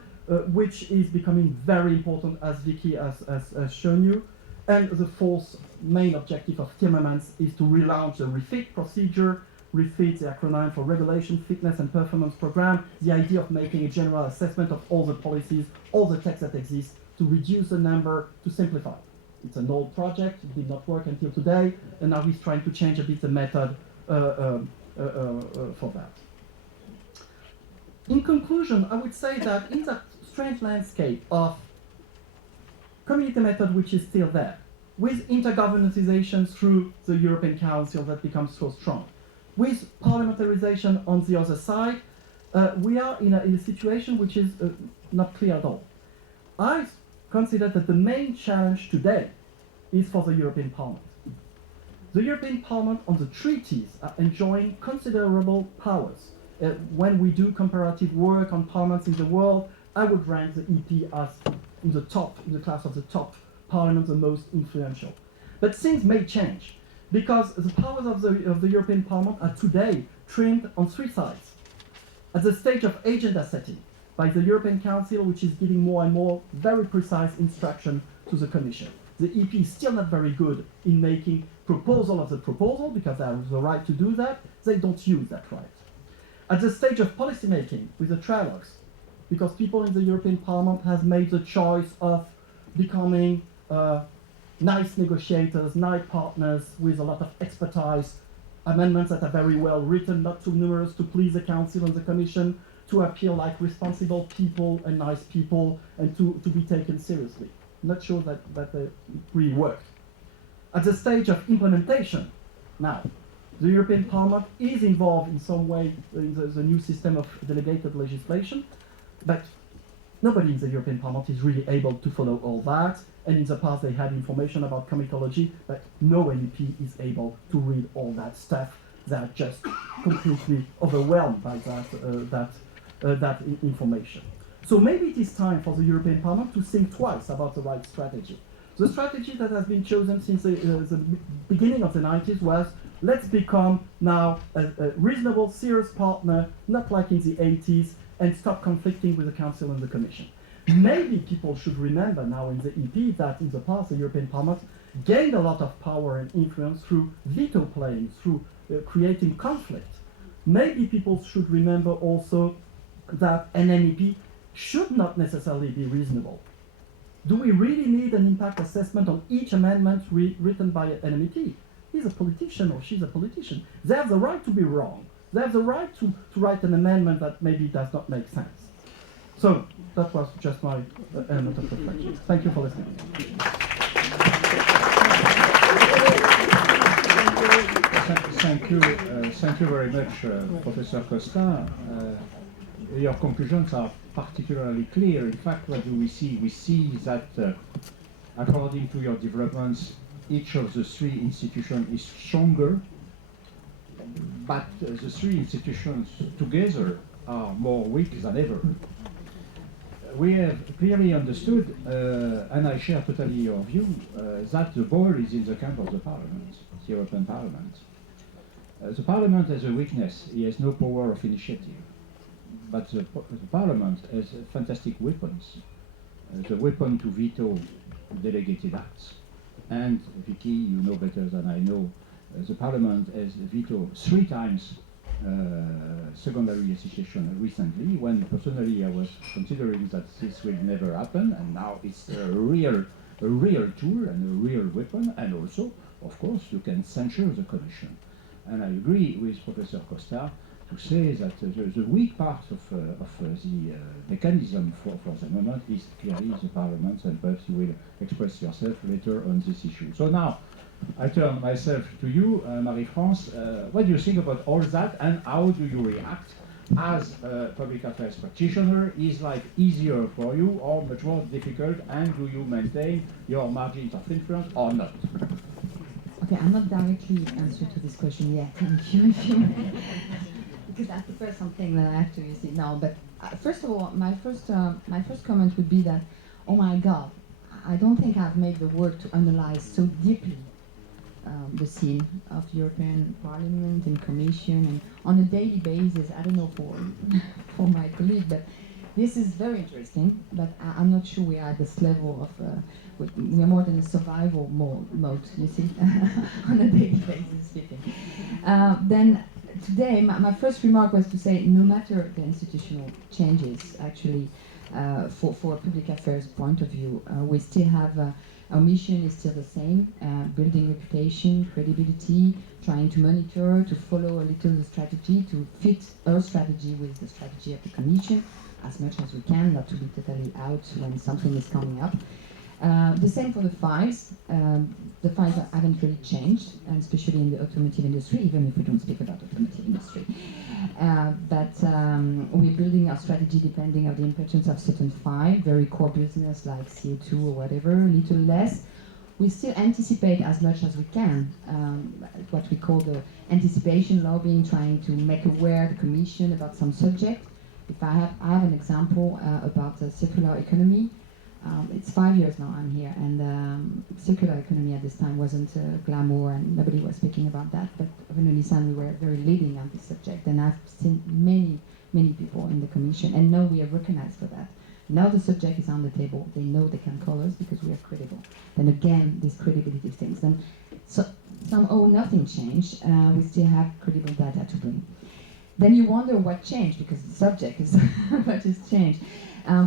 which is becoming very important, as Vicky has shown you. And the fourth main objective of Timmermans is to relaunch the REFIT procedure. REFIT, the acronym for Regulation, Fitness and Performance Program, the idea of making a general assessment of all the policies, all the texts that exist, to reduce the number, to simplify. It's an old project, it did not work until today, and now he's trying to change a bit the method for that. In conclusion, I would say that in that strange landscape of community method, which is still there, with intergovernmentalization through the European Council that becomes so strong, with parliamentarization on the other side, we are in a situation which is not clear at all. I consider that the main challenge today is for the European Parliament. The European Parliament on the treaties are enjoying considerable powers. When we do comparative work on parliaments in the world, I would rank the EP as in the class of the top parliaments, the most influential. But things may change, because the powers of the European Parliament are today trimmed on three sides. At the stage of agenda setting, by the European Council, which is giving more and more very precise instruction to the Commission. The EP is still not very good in making proposal of the proposal, because they have the right to do that. They don't use that right. At the stage of policy making, with the trilogues, because people in the European Parliament have made the choice of becoming nice negotiators, nice partners with a lot of expertise, amendments that are very well written, not too numerous to please the Council and the Commission, to appear like responsible people and nice people, and to be taken seriously. Not sure that it really worked. At the stage of implementation, now, the European Parliament is involved in some way in the new system of delegated legislation, but nobody in the European Parliament is really able to follow all that, and in the past they had information about comitology, but no MEP is able to read all that stuff. They are just completely overwhelmed by that information. So maybe it is time for the European Parliament to think twice about the right strategy. The strategy that has been chosen since the beginning of the 90s was, let's become now a reasonable, serious partner, not like in the 80s, and stop conflicting with the Council and the Commission. Maybe people should remember now in the EP that in the past the European Parliament gained a lot of power and influence through veto playing, through creating conflict. Maybe people should remember also that an MEP should not necessarily be reasonable. Do we really need an impact assessment on each amendment written by an MEP? He's a politician or she's a politician. They have the right to be wrong. They have the right to write an amendment that maybe does not make sense. So that was just my element of reflection. Thank you for listening. Thank you very much, Professor Costa. Your conclusions are particularly clear. In fact, what do we see? We see that, according to your developments, each of the three institutions is stronger, but the three institutions together are more weak than ever. We have clearly understood, and I share totally your view, that the ball is in the camp of the Parliament, the European Parliament. The Parliament has a weakness. He has no power of initiative. But the Parliament has fantastic weapons. The weapon to veto delegated acts. And, Vicky, you know better than I know, the Parliament has vetoed 3 times secondary legislation recently, when personally I was considering that this will never happen, and now it's a real tool and a real weapon, and also, of course, you can censure the Commission. And I agree with Professor Costa to say that the weak part of the mechanism for the moment is clearly the Parliament, and perhaps you will express yourself later on this issue. So now, I turn myself to you, Marie-France. What do you think about all that, and how do you react as a public affairs practitioner? Is life easier for you or much more difficult, and do you maintain your margins of influence or not? Okay, I'm not directly answer to this question yet, thank you, because I prefer something that I have to see now. But first of all, my first comment would be that, oh my God, I don't think I've made the work to analyze so deeply the scene of the European Parliament and Commission, and on a daily basis. I don't know for for my colleague, but this is very interesting. But I'm not sure we are at this level of. We are more than a survival mode, you see, on a daily basis speaking. Then today, my first remark was to say, no matter the institutional changes, actually, for a public affairs point of view, we still have our mission is still the same: building reputation, credibility, trying to monitor, to follow a little the strategy, to fit our strategy with the strategy of the Commission as much as we can, not to be totally out when something is coming up. The same for the files. The files haven't really changed, and especially in the automotive industry, even if we don't speak about automotive industry. But we're building our strategy depending on the importance of certain files, very core business like CO2 or whatever, a little less. We still anticipate as much as we can, what we call the anticipation lobbying, trying to make aware the Commission about some subject. If I have an example about the circular economy. It's 5 years now I'm here, and circular economy at this time wasn't glamour, and nobody was speaking about that. But Renault-Nissan, we were very leading on this subject, and I've seen many people in the Commission, and now we are recognized for that. Now the subject is on the table. They know they can call us because we are credible. Then again, these credibility things. Then so somehow nothing changed. We still have credible data to bring. Then you wonder what changed, because the subject is what has changed.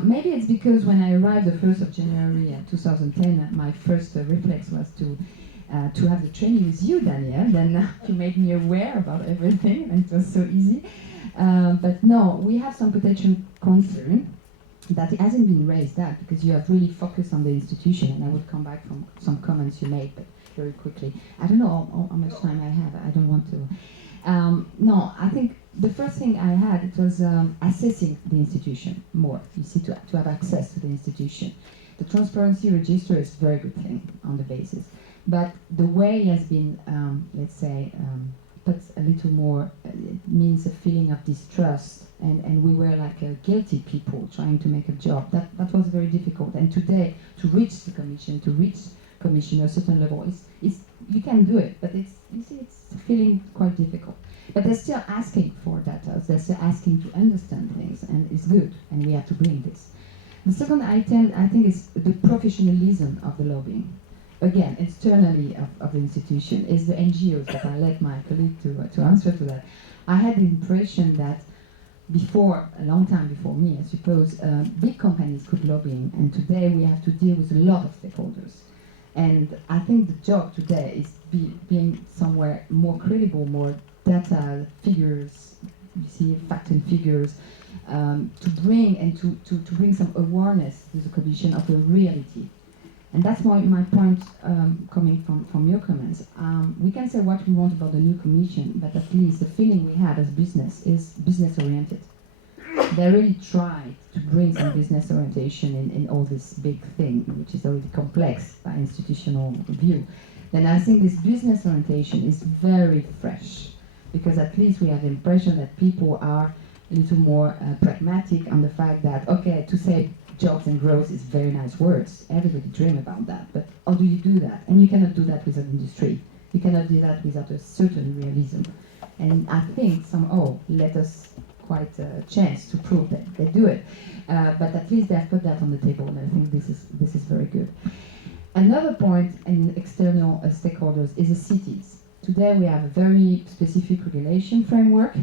Maybe it's because when I arrived the 1st of January 2010, my first reflex was to have the training with you, Daniel. Then you made me aware about everything, and it was so easy. But no, we have some potential concern that it hasn't been raised that because you have really focused on the institution, and I would come back from some comments you made, but very quickly. I don't know how much time I have. I don't want to. No, I think the first thing I had, it was assessing the institution more. You see, to have access to the institution. The transparency register is a very good thing on the basis. But the way it has been, let's say, put a little more, it means a feeling of distrust. And we were like guilty people trying to make a job. That was very difficult. And today, to reach the Commission, to reach Commission at a certain level, you can do it, but it's feeling quite difficult. But they're still asking for data. They're still asking to understand things, and it's good, and we have to bring this. The second item, I think, is the professionalism of the lobbying. Again, externally of the institution, is the NGOs that I let my colleague to answer to that. I had the impression that before, a long time before me, I suppose, big companies could lobbying, and today we have to deal with a lot of stakeholders. And I think the job today is being somewhere more credible, more data, figures, you see, fact and figures, to bring and to bring some awareness to the Commission of the reality. And that's my point coming from your comments. We can say what we want about the new Commission, but at least the feeling we had as business is business-oriented. They really tried to bring some business orientation in all this big thing, which is already complex by institutional view. Then I think this business orientation is very fresh, because at least we have the impression that people are a little more pragmatic on the fact that, okay, to say jobs and growth is very nice words. Everybody dream about that, but how do you do that? And you cannot do that without industry. You cannot do that without a certain realism. And I think somehow let us quite a chance to prove that they do it. But at least they have put that on the table, and I think this is very good. Another point in external stakeholders is the cities. Today we have a very specific regulation framework.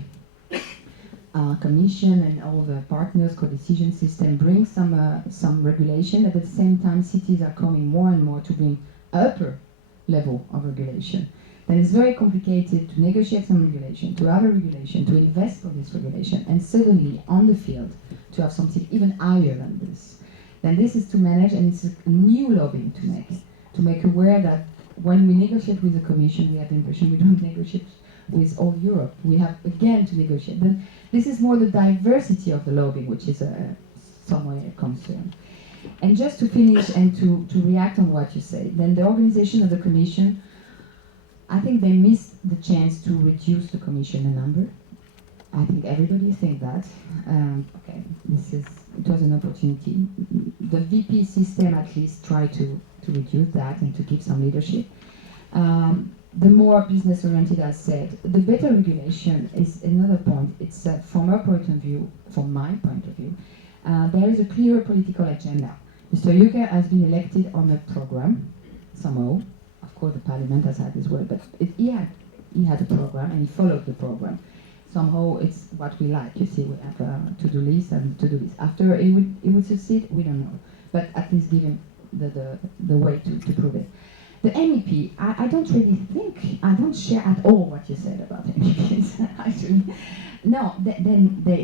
Commission and all the partners, co-decision system bring some regulation. At the same time, cities are coming more and more to bring upper level of regulation. Then it's very complicated to negotiate some regulation, to have a regulation, to invest for this regulation, and suddenly on the field to have something even higher than this. Then this is to manage, and it's a new lobbying to make aware that when we negotiate with the Commission, we have the impression we don't negotiate with all Europe. We have again to negotiate. Then this is more the diversity of the lobbying, which is somewhat a concern. And just to finish and to react on what you say, then the organization of the Commission, I think they missed the chance to reduce the Commission a number. I think everybody thinks that. Okay, this is it was an opportunity. The VP system at least tried to reduce that and to give some leadership. The more business-oriented, as said, the better regulation is another point. It's from our point of view, from my point of view, there is a clear political agenda. Mr. Juncker has been elected on a program, somehow. Of course, the Parliament has had as well, but he had a program and he followed the program. Somehow, it's what we like. You see, we have a to-do list and to-do list. After he would succeed, we don't know, but at least give him the way to prove it. The MEP, I don't really think, I don't share at all what you said about MEPs, actually. No, they're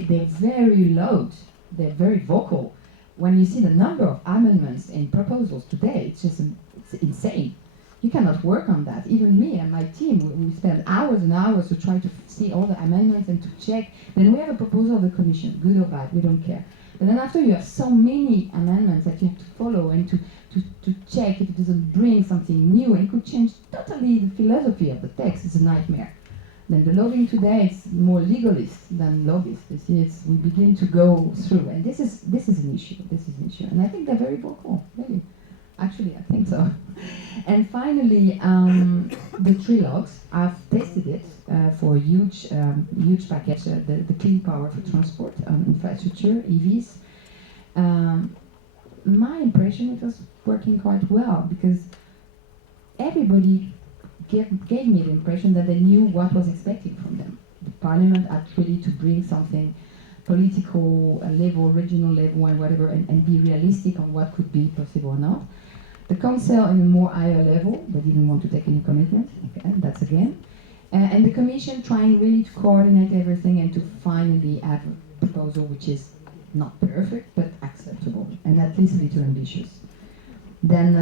very loud, they're very vocal. When you see the number of amendments and proposals today, it's insane. You cannot work on that. Even me and my team, we spend hours and hours to try to see all the amendments and to check. Then we have a proposal of the Commission, good or bad, we don't care. But then after you have so many amendments that you have to follow and to check if it doesn't bring something new, and it could change totally the philosophy of the text. It's a nightmare. Then the lobbying today is more legalist than lobbyist. You see, we begin to go through, and this is an issue. This is an issue, and I think they're very vocal. Really, actually, I think so. And finally, the trilogues. I've tested it for a huge package, the clean power for transport, infrastructure, EVs. My impression, it was working quite well because everybody gave me the impression that they knew what was expected from them. The Parliament had really to bring something political level, regional level, and whatever, and be realistic on what could be possible or not. The Council on a more higher level, they didn't want to take any commitment, okay, that's again. And the Commission trying really to coordinate everything and to finally have a proposal which is not perfect, but acceptable, and at least a little ambitious. Then,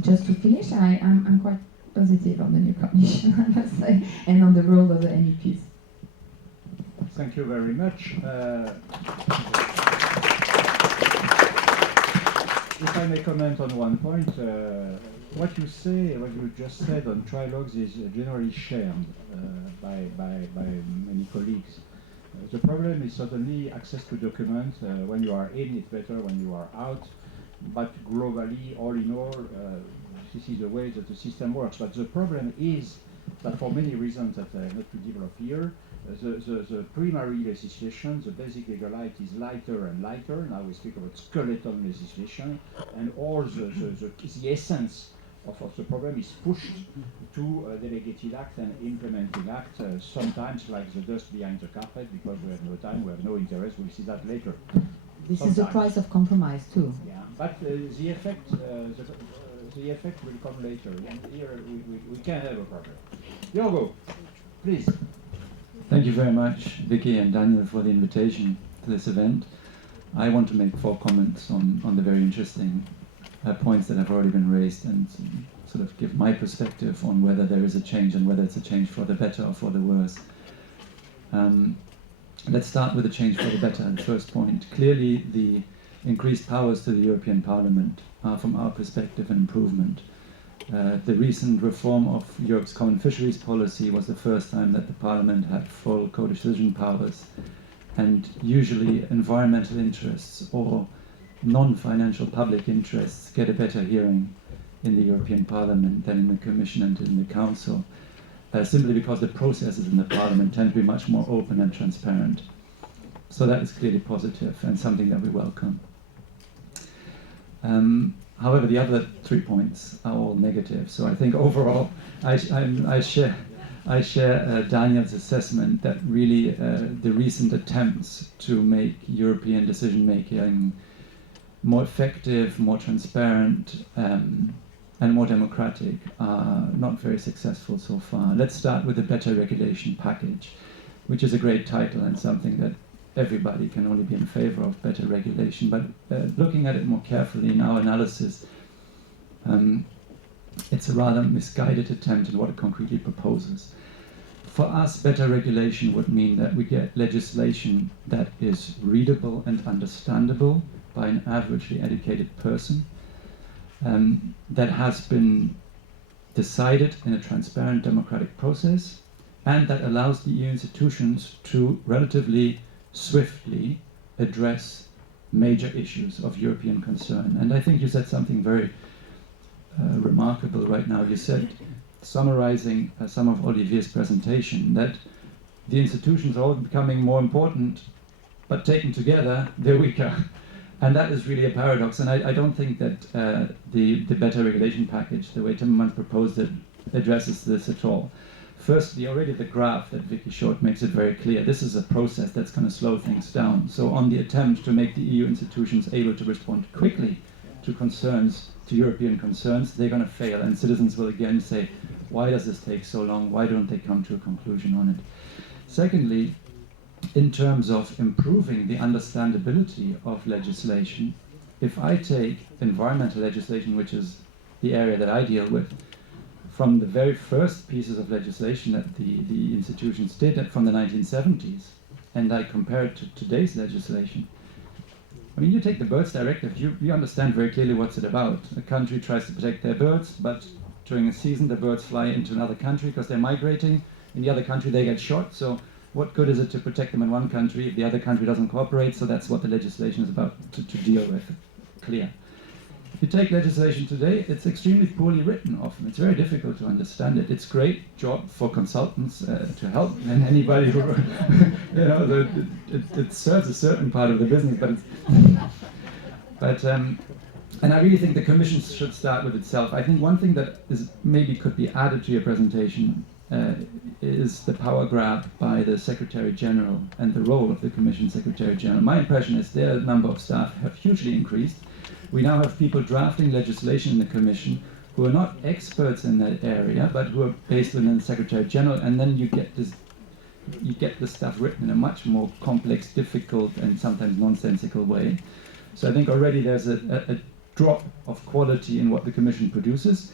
just to finish, I'm quite positive on the new Commission, I must say, and on the role of the MEPs. Thank you very much. If I may comment on one point, what you just said on trilogues is generally shared by many colleagues. The problem is certainly access to documents. When you are in, it's better when you are out. But globally, all in all, this is the way that the system works. But the problem is that for many reasons that I have not to develop here, the primary legislation, the basic legal right is lighter and lighter. Now we speak about skeletal legislation, and all the essence of the problem is pushed to delegated act and implementing act, sometimes like the dust behind the carpet, because we have no time, we have no interest, we'll see that later. This is the price of compromise too. Yeah, but the effect will come later. And here we can have a problem. Yorgo, please. Thank you very much, Vicky and Daniel, for the invitation to this event. I want to make 4 comments on the very interesting points that have already been raised and sort of give my perspective on whether there is a change and whether it's a change for the better or for the worse. Let's start with the change for the better. The first point. Clearly, the increased powers to the European Parliament are, from our perspective, an improvement. The recent reform of Europe's common fisheries policy was the first time that the Parliament had full co-decision powers, and usually environmental interests or non-financial public interests get a better hearing in the European Parliament than in the Commission and in the Council, simply because the processes in the Parliament tend to be much more open and transparent. So that is clearly positive and something that we welcome. However, the other 3 points are all negative. So I think overall, I share Daniel's assessment that really the recent attempts to make European decision-making more effective, more transparent, and more democratic are not very successful so far. Let's start with the Better Regulation package, which is a great title and something that everybody can only be in favor of, better regulation. But looking at it more carefully in our analysis, it's a rather misguided attempt at what it concretely proposes. For us, better regulation would mean that we get legislation that is readable and understandable by an averagely educated person, that has been decided in a transparent democratic process, and that allows the EU institutions to relatively swiftly address major issues of European concern. And I think you said something very remarkable right now. You said, summarizing some of Olivier's presentation, that the institutions are all becoming more important, but taken together, they're weaker. And that is really a paradox. And I don't think that the better regulation package, the way Timmermans proposed it, addresses this at all. Firstly, already the graph that Vicky showed makes it very clear. This is a process that's going to slow things down. So on the attempt to make the EU institutions able to respond quickly to concerns, to European concerns, they're going to fail. And citizens will again say, why does this take so long? Why don't they come to a conclusion on it? Secondly, in terms of improving the understandability of legislation, if I take environmental legislation, which is the area that I deal with, from the very first pieces of legislation that the institutions did from the 1970s, and I compare it to today's legislation, I mean, you take the Birds Directive, you understand very clearly what's it about. A country tries to protect their birds, but during a season the birds fly into another country because they're migrating. In the other country they get shot, so what good is it to protect them in one country if the other country doesn't cooperate? So that's what the legislation is about to deal with. Clear. If you take legislation today, it's extremely poorly written often. It's very difficult to understand it. It's a great job for consultants to help, and anybody who, it serves a certain part of the business, but and I really think the Commission should start with itself. I think one thing that is maybe could be added to your presentation is the power grab by the Secretary General and the role of the Commission Secretary General. My impression is their number of staff have hugely increased. We now have people drafting legislation in the Commission who are not experts in that area, but who are based within the Secretary General, and then you get this stuff written in a much more complex, difficult, and sometimes nonsensical way. So I think already there's a drop of quality in what the Commission produces.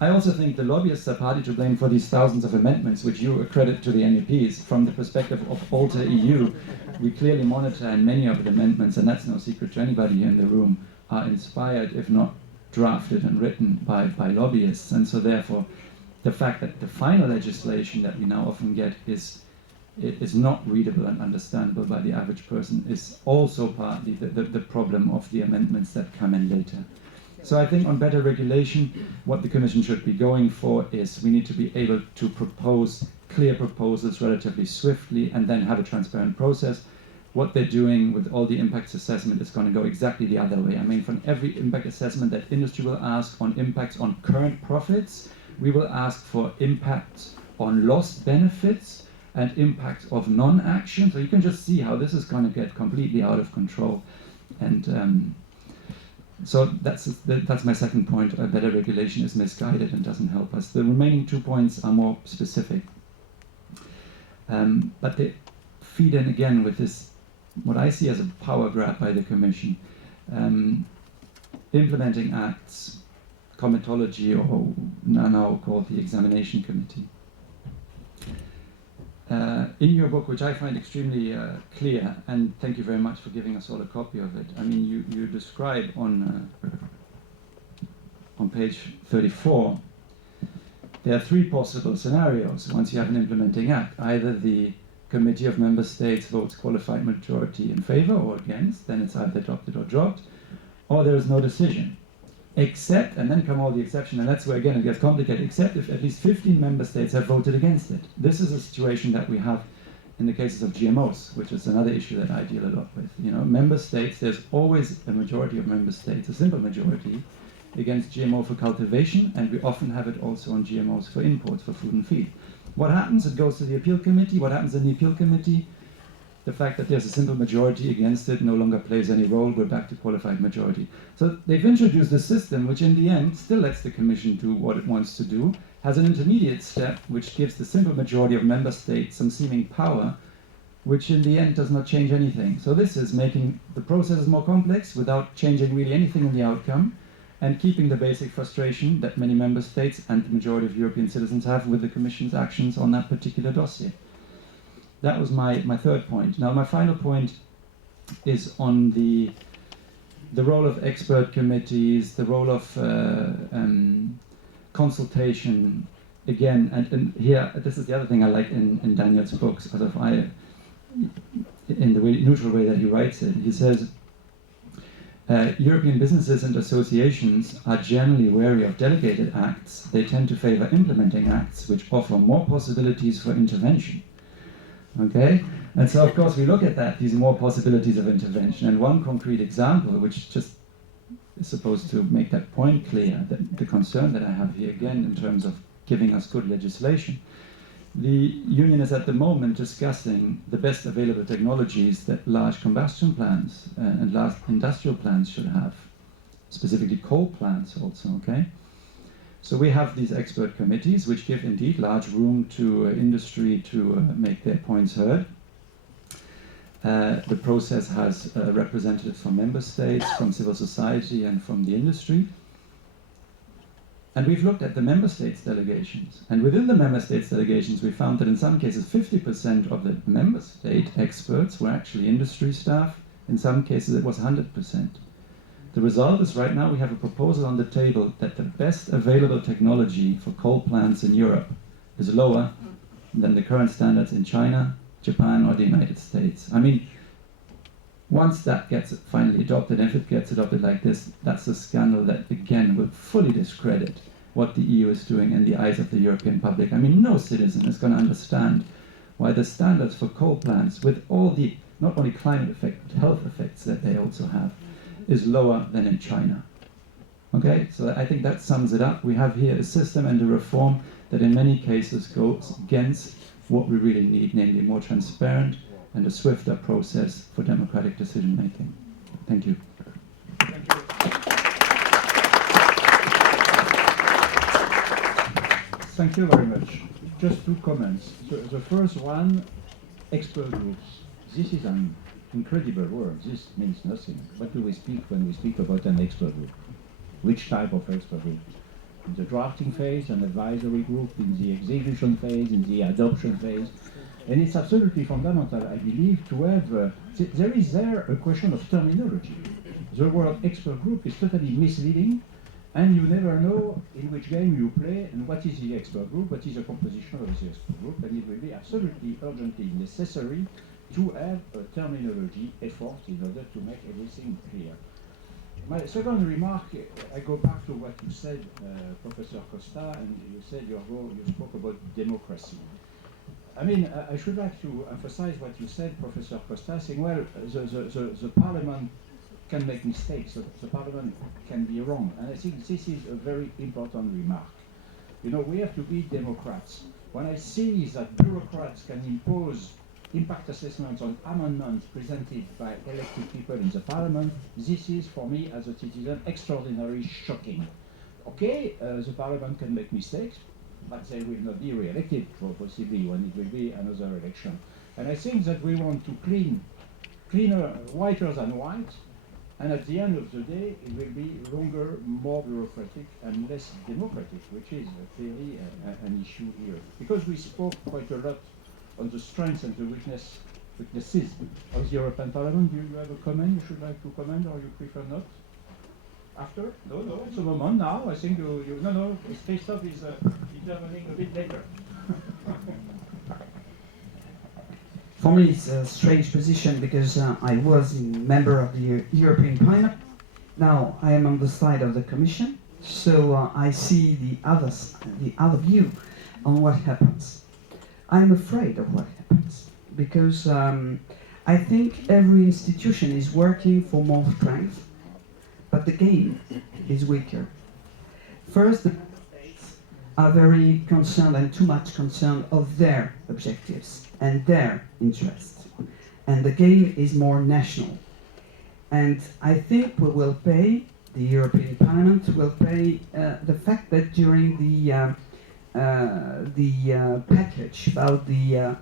I also think the lobbyists are partly to blame for these thousands of amendments, which you accredit to the MEPs. From the perspective of Alter EU, we clearly monitor, and many of the amendments, and that's no secret to anybody here in the room, are inspired, if not drafted and written by lobbyists. And so therefore, the fact that the final legislation that we now often get is not readable and understandable by the average person is also partly the problem of the amendments that come in later. So I think on better regulation, what the Commission should be going for is we need to be able to propose clear proposals relatively swiftly and then have a transparent process. What they're doing with all the impacts assessment is going to go exactly the other way. I mean, from every impact assessment that industry will ask on impacts on current profits, we will ask for impacts on lost benefits and impacts of non-action. So you can just see how this is going to get completely out of control. And so that's my second point. Better regulation is misguided and doesn't help us. The remaining 2 points are more specific. But they feed in again with this, what I see as a power grab by the Commission. Implementing acts, comitology, or now called the examination committee. In your book, which I find extremely clear, and thank you very much for giving us all a copy of it. I mean, you describe on page 34, there are 3 possible scenarios once you have an implementing act. Either the Committee of Member States votes qualified majority in favor or against, then it's either adopted or dropped, or there is no decision. Except, and then come all the exceptions, and that's where again it gets complicated, except if at least 15 member states have voted against it. This is a situation that we have in the cases of GMOs, which is another issue that I deal a lot with. You know, member states, there's always a majority of member states, a simple majority, against GMO for cultivation, and we often have it also on GMOs for imports, for food and feed. What happens? It goes to the appeal committee. What happens in the appeal committee? The fact that there's a simple majority against it no longer plays any role. We're back to qualified majority. So they've introduced a system which in the end still lets the Commission do what it wants to do, has an intermediate step which gives the simple majority of member states some seeming power, which in the end does not change anything. So this is making the processes more complex without changing really anything in the outcome, and keeping the basic frustration that many member states and the majority of European citizens have with the Commission's actions on that particular dossier. That was my third point. Now my final point is on the role of expert committees, the role of consultation. Again, and here, this is the other thing I like in Daniel's books, in the neutral way that he writes it. He says, European businesses and associations are generally wary of delegated acts. They tend to favor implementing acts which offer more possibilities for intervention. Okay? And so, of course, we look at that, these more possibilities of intervention. And one concrete example, which just is supposed to make that point clear, that the concern that I have here again in terms of giving us good legislation. The Union is at the moment discussing the best available technologies that large combustion plants and large industrial plants should have, specifically coal plants also, okay? So we have these expert committees which give indeed large room to industry to make their points heard. The process has representatives from member states, from civil society and from the industry. And we've looked at the member states delegations. And within the member states delegations, we found that in some cases 50% of the member state experts were actually industry staff. In some cases it was 100%. The result is right now we have a proposal on the table that the best available technology for coal plants in Europe is lower than the current standards in China, Japan or the United States. I mean, once that gets finally adopted, if it gets adopted like this, that's a scandal that again will fully discredit what the EU is doing in the eyes of the European public. I mean, no citizen is going to understand why the standards for coal plants, with all the not only climate effect, but health effects that they also have, is lower than in China. Okay, so I think that sums it up. We have here a system and a reform that in many cases goes against what we really need, namely more transparent and a swifter process for democratic decision making. Thank you. Thank you very much. Just two comments. So the first one, expert groups. This is an incredible word. This means nothing. What do we speak when we speak about an expert group? Which type of expert group? In the drafting phase, an advisory group, in the execution phase, in the adoption phase. And it's absolutely fundamental, I believe, to have, there is a question of terminology. The word expert group is totally misleading, and you never know in which game you play and what is the expert group, what is the composition of the expert group, and it will be absolutely urgently necessary to have a terminology effort in order to make everything clear. My second remark, I go back to what you said, Professor Costa, and you said you spoke about democracy. I mean, I should like to emphasize what you said, Professor Costa, saying, well, the Parliament can make mistakes, the Parliament can be wrong. And I think this is a very important remark. You know, we have to be democrats. When I see that bureaucrats can impose impact assessments on amendments presented by elected people in the Parliament, this is, for me, as a citizen, extraordinarily shocking. Okay, the Parliament can make mistakes, but they will not be re-elected, possibly, when it will be another election. And I think that we want to cleaner, whiter than white, and at the end of the day, it will be longer, more bureaucratic, and less democratic, which is clearly an issue here. Because we spoke quite a lot on the strengths and the weaknesses of the European Parliament. Do you have a comment you should like to comment, or you prefer not? After? No, it's a moment now. I think no, Christophe is intervening a bit later. For me, it's a strange position because I was a member of the European Parliament. Now I am on the side of the Commission, so I see the other view on what happens. I'm afraid of what happens because I think every institution is working for more strength, but the game is weaker. First, the states are very concerned and too much concerned of their objectives and their interests. And the game is more national. And I think we will pay, the European Parliament will pay the fact that during the package about the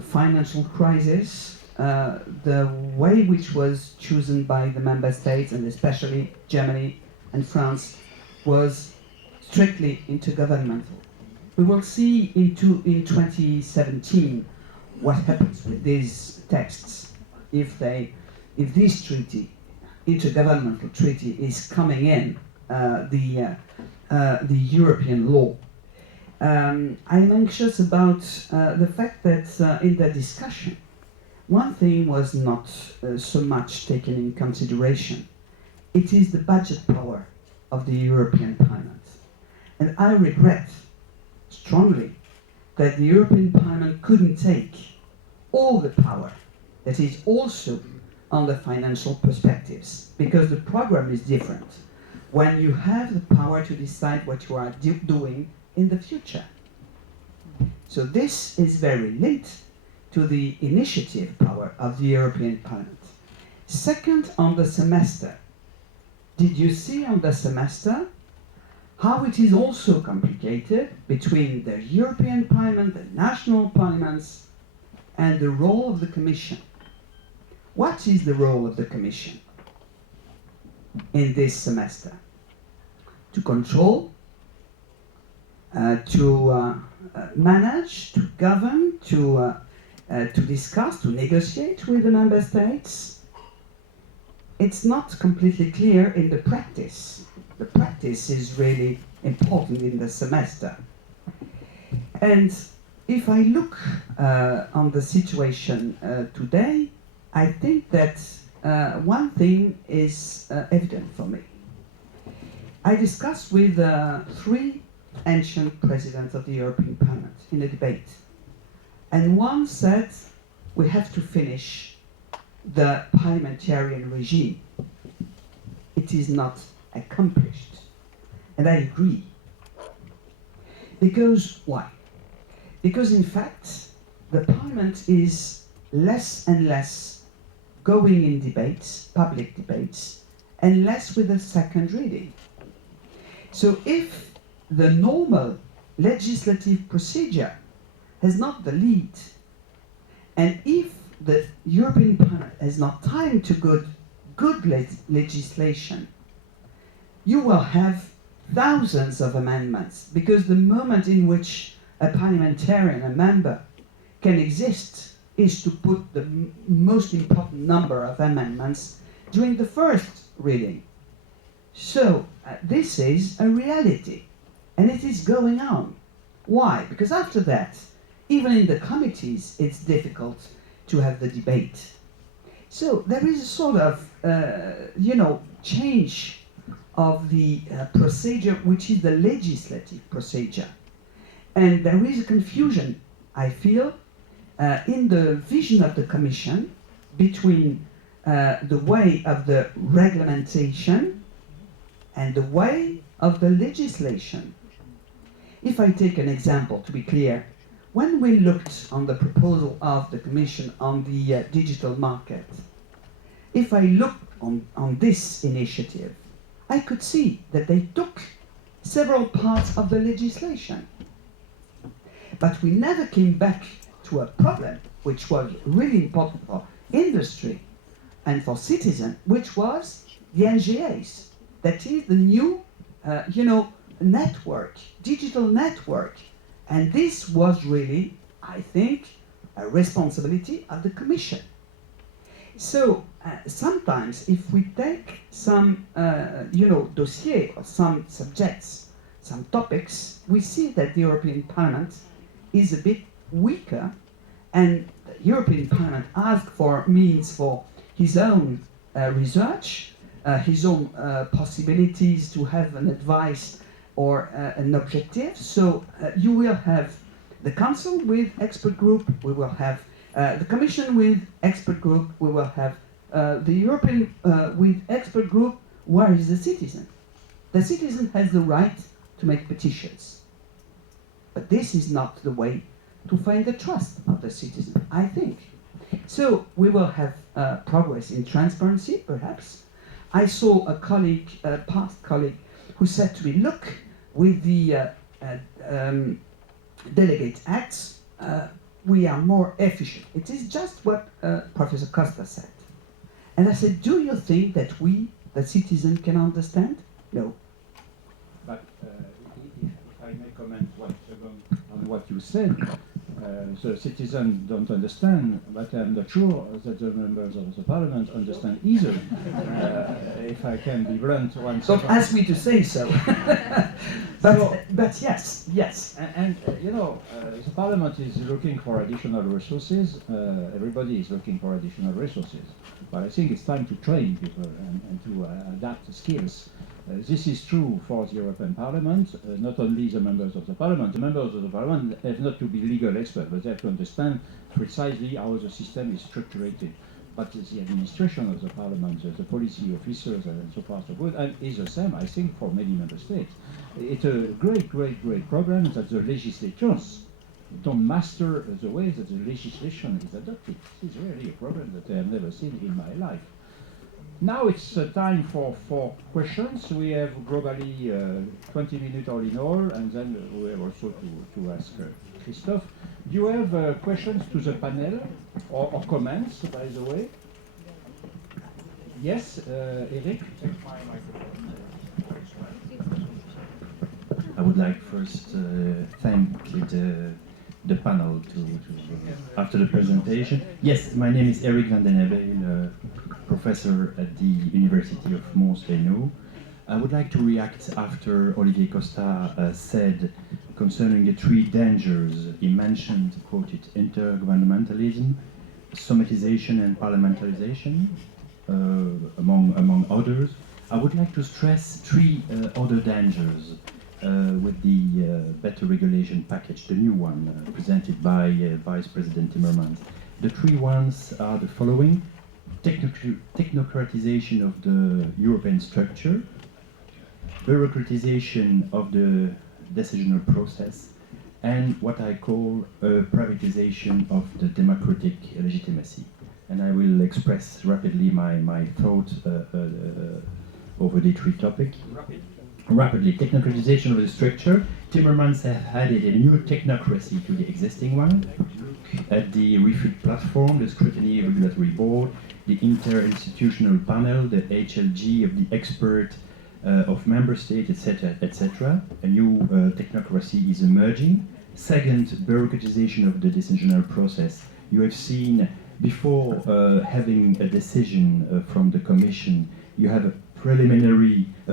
financial crisis, the way which was chosen by the member states, and especially Germany and France, was strictly intergovernmental. We will see in 2017 what happens with these texts if this treaty, intergovernmental treaty, is coming in the European law. I'm anxious about the fact that in the discussion, one thing was not so much taken in consideration, it is the budget power of the European Parliament. And I regret strongly that the European Parliament couldn't take all the power that is also on the financial perspectives, because the program is different when you have the power to decide what you are doing in the future. So this is very linked to the initiative power of the European Parliament. Second, on the semester. Did you see on the semester how it is also complicated between the European Parliament, the national parliaments, and the role of the Commission? What is the role of the Commission in this semester? To control, to manage, to govern, to discuss, to negotiate with the member states. It's not completely clear in the practice. The practice is really important in the semester. And if I look on the situation today, I think that one thing is evident for me. I discussed with three ancient presidents of the European Parliament in a debate. And one said, we have to finish the parliamentarian regime. It is not accomplished. And I agree. Because why? Because in fact, the Parliament is less and less going in debates, public debates, and less with a second reading. So if the normal legislative procedure has not the lead, and if the European Parliament has not time to good legislation, you will have thousands of amendments, because the moment in which a parliamentarian, a member, can exist is to put the most important number of amendments during the first reading. So this is a reality, and it is going on. Why? Because after that, even in the committees, it's difficult to have the debate. So there is a sort of, change of the procedure, which is the legislative procedure. And there is a confusion, I feel, in the vision of the Commission between the way of the reglementation and the way of the legislation. If I take an example, to be clear, when we looked on the proposal of the Commission on the digital market, if I look on this initiative, I could see that they took several parts of the legislation. But we never came back to a problem which was really important for industry and for citizens, which was the NGAs. That is the new, network, digital network. And this was really, I think, a responsibility of the Commission. So sometimes if we take some, dossier or some subjects, some topics, we see that the European Parliament is a bit weaker, and the European Parliament asks for means for his own research, his own possibilities to have an advice or an objective. So you will have the Council with expert group, we will have the Commission with expert group, we will have the European with expert group. Where is the citizen? The citizen has the right to make petitions. But this is not the way to find the trust of the citizen, I think. So we will have progress in transparency, perhaps. I saw a colleague, a past colleague, who said to me, look, with the delegate acts, we are more efficient. It is just what Professor Costa said. And I said, do you think that we, the citizen, can understand? No. But if I may comment on what you said, the citizens don't understand, but I'm not sure that the members of the parliament understand either. If I can be blunt once. Don't ask me to say so. but yes, yes. And you know, the parliament is looking for additional resources. Everybody is looking for additional resources. But I think it's time to train people and to adapt the skills. This is true for the European Parliament, not only the members of the Parliament. The members of the Parliament have not to be legal experts, but they have to understand precisely how the system is structured. But the administration of the Parliament, the policy officers, and so far so good, and is the same, I think, for many member states. It's a great, great, great problem that the legislators don't master the way that the legislation is adopted. This is really a problem that I have never seen in my life. Now it's time for questions. We have globally 20 minutes all in all, and then we have also to ask Christophe. Do you have questions to the panel or comments, by the way? Yes, Eric? I would like first thank the panel after the presentation. Yes, my name is Eric van den Hebel, professor at the University of Mons-Hainaut. I would like to react after Olivier Costa said concerning the three dangers he mentioned, quoted, intergovernmentalism, Summitization and Parliamentarization, among others. I would like to stress three other dangers with the better regulation package, the new one presented by Vice President Timmermans. The three ones are the following: technocratization of the European structure, bureaucratization of the decisional process, and what I call a privatization of the democratic legitimacy. And I will express rapidly my thought over the three topics. Rapidly, technocratization of the structure. Timmermans have added a new technocracy to the existing one. At the refit platform, the scrutiny regulatory board, the interinstitutional panel, the HLG of the expert of member states, etc., etc. A new technocracy is emerging. Second, bureaucratization of the decisional process. You have seen before having a decision from the Commission, you have a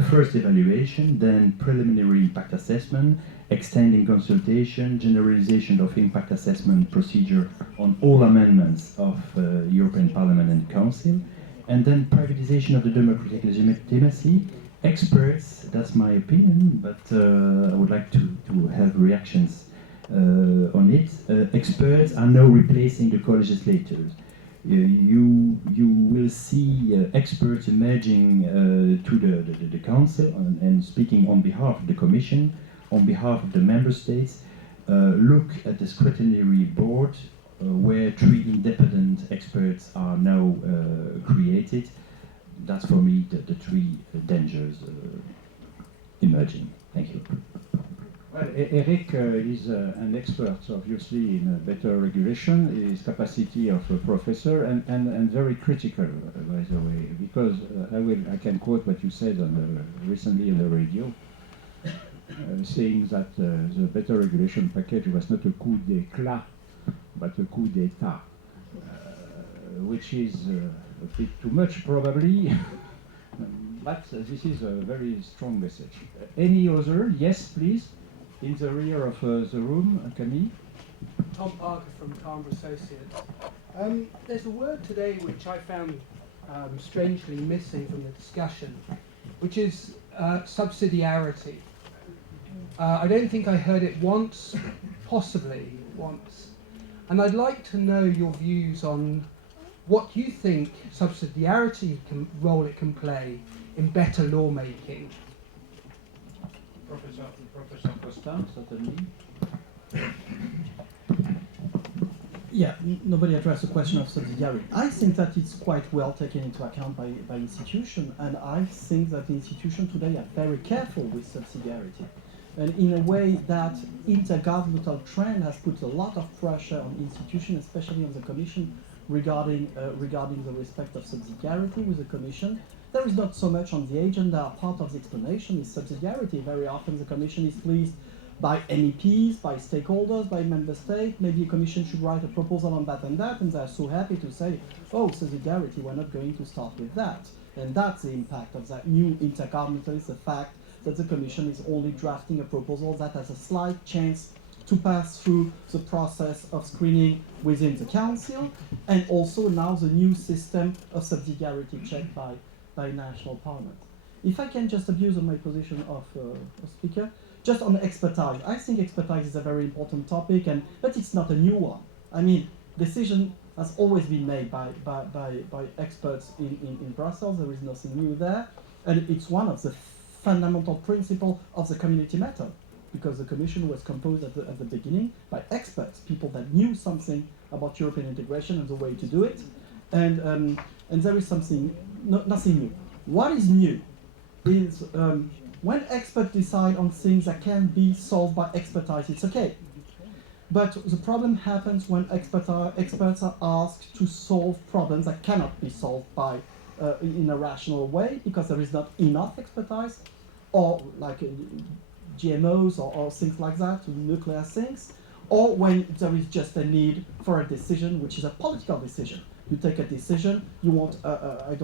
first evaluation, then preliminary impact assessment, extending consultation, generalization of impact assessment procedure on all amendments of European Parliament and Council, and then privatization of the democratic legitimacy. Experts, that's my opinion, but I would like to have reactions on it. Experts are now replacing the co-legislators. You will see experts emerging to the Council and speaking on behalf of the Commission, on behalf of the Member States. Look at the scrutiny board, where three independent experts are now created. That's for me the three dangers emerging. Thank you. Well, Eric is an expert, obviously, in better regulation, his capacity of a professor, and very critical, by the way, because I can quote what you said recently on the radio, saying that the better regulation package was not a coup d'éclat, but a coup d'état, which is a bit too much, probably. But this is a very strong message. Any other? Yes, please. In the rear of the room, Camille. Tom Parker from Canberra Associates. There's a word today which I found strangely missing from the discussion, which is subsidiarity. I don't think I heard it once, possibly once. And I'd like to know your views on what you think subsidiarity role it can play in better lawmaking. Professor Costa, certainly. Yeah, nobody addressed the question of subsidiarity. I think that it's quite well taken into account by institutions, and I think that the institutions today are very careful with subsidiarity. And in a way that intergovernmental trend has put a lot of pressure on institutions, especially on the Commission, regarding the respect of subsidiarity with the Commission. There is not so much on the agenda. Part of the explanation is subsidiarity. Very often the Commission is pleased by MEPs, by stakeholders, by member states. Maybe a commission should write a proposal on that, and they're so happy to say, oh, subsidiarity, we're not going to start with that. And that's the impact of that new intergovernmentalism, the fact that the commission is only drafting a proposal that has a slight chance to pass through the process of screening within the council, and also now the new system of subsidiarity check by national parliament. If I can just abuse on my position of a speaker, just on expertise. I think expertise is a very important topic, but it's not a new one. I mean, decision has always been made by experts in Brussels. There is nothing new there. And it's one of the fundamental principles of the community method, because the Commission was composed at the beginning by experts, people that knew something about European integration and the way to do it. And there is nothing new. What is new is when experts decide on things that can be solved by expertise, it's okay. But the problem happens when experts are asked to solve problems that cannot be solved by in a rational way, because there is not enough expertise, or like GMOs or things like that, nuclear things, or when there is just a need for a decision, which is a political decision. You take a decision, you want a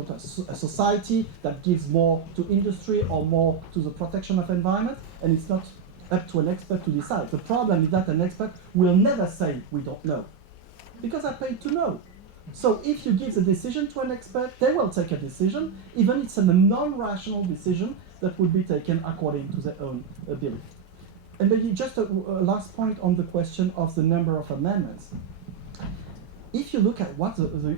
society that gives more to industry or more to the protection of environment, and it's not up to an expert to decide. The problem is that an expert will never say, we don't know, because they're paid to know. So if you give the decision to an expert, they will take a decision, even if it's a non-rational decision that would be taken according to their own belief. And maybe just a last point on the question of the number of amendments. If you look at what the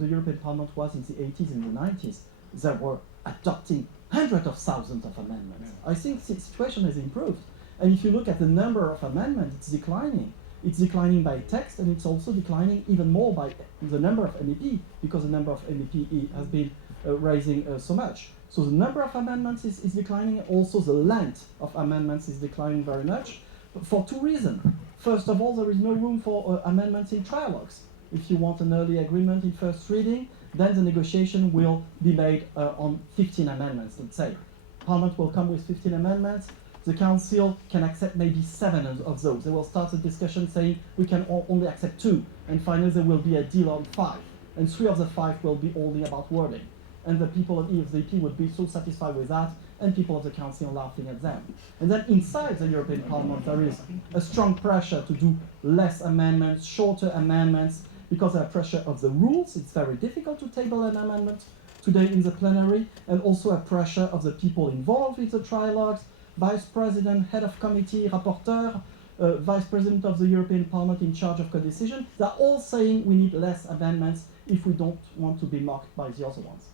European Parliament was in the 80s and the 90s, they were adopting hundreds of thousands of amendments. I think the situation has improved. And if you look at the number of amendments, it's declining. It's declining by text, and it's also declining even more by the number of MEP, because the number of MEP has been rising so much. So the number of amendments is declining. Also the length of amendments is declining very much, for two reasons. First of all, there is no room for amendments in trilogues. If you want an early agreement in first reading, then the negotiation will be made on 15 amendments, let's say. Parliament will come with 15 amendments. The Council can accept maybe 7 of those. They will start a discussion saying we can only accept 2, and finally there will be a deal on 5. And 3 of the 5 will be only about wording. And the people of EFDP would be so satisfied with that, and people of the Council laughing at them. And then inside the European Parliament there is a strong pressure to do less amendments, shorter amendments, because of the pressure of the rules. It's very difficult to table an amendment today in the plenary, and also a pressure of the people involved with the trilogues, Vice President, Head of Committee, Rapporteur, Vice President of the European Parliament in charge of co-decision. They're all saying we need less amendments if we don't want to be mocked by the other ones.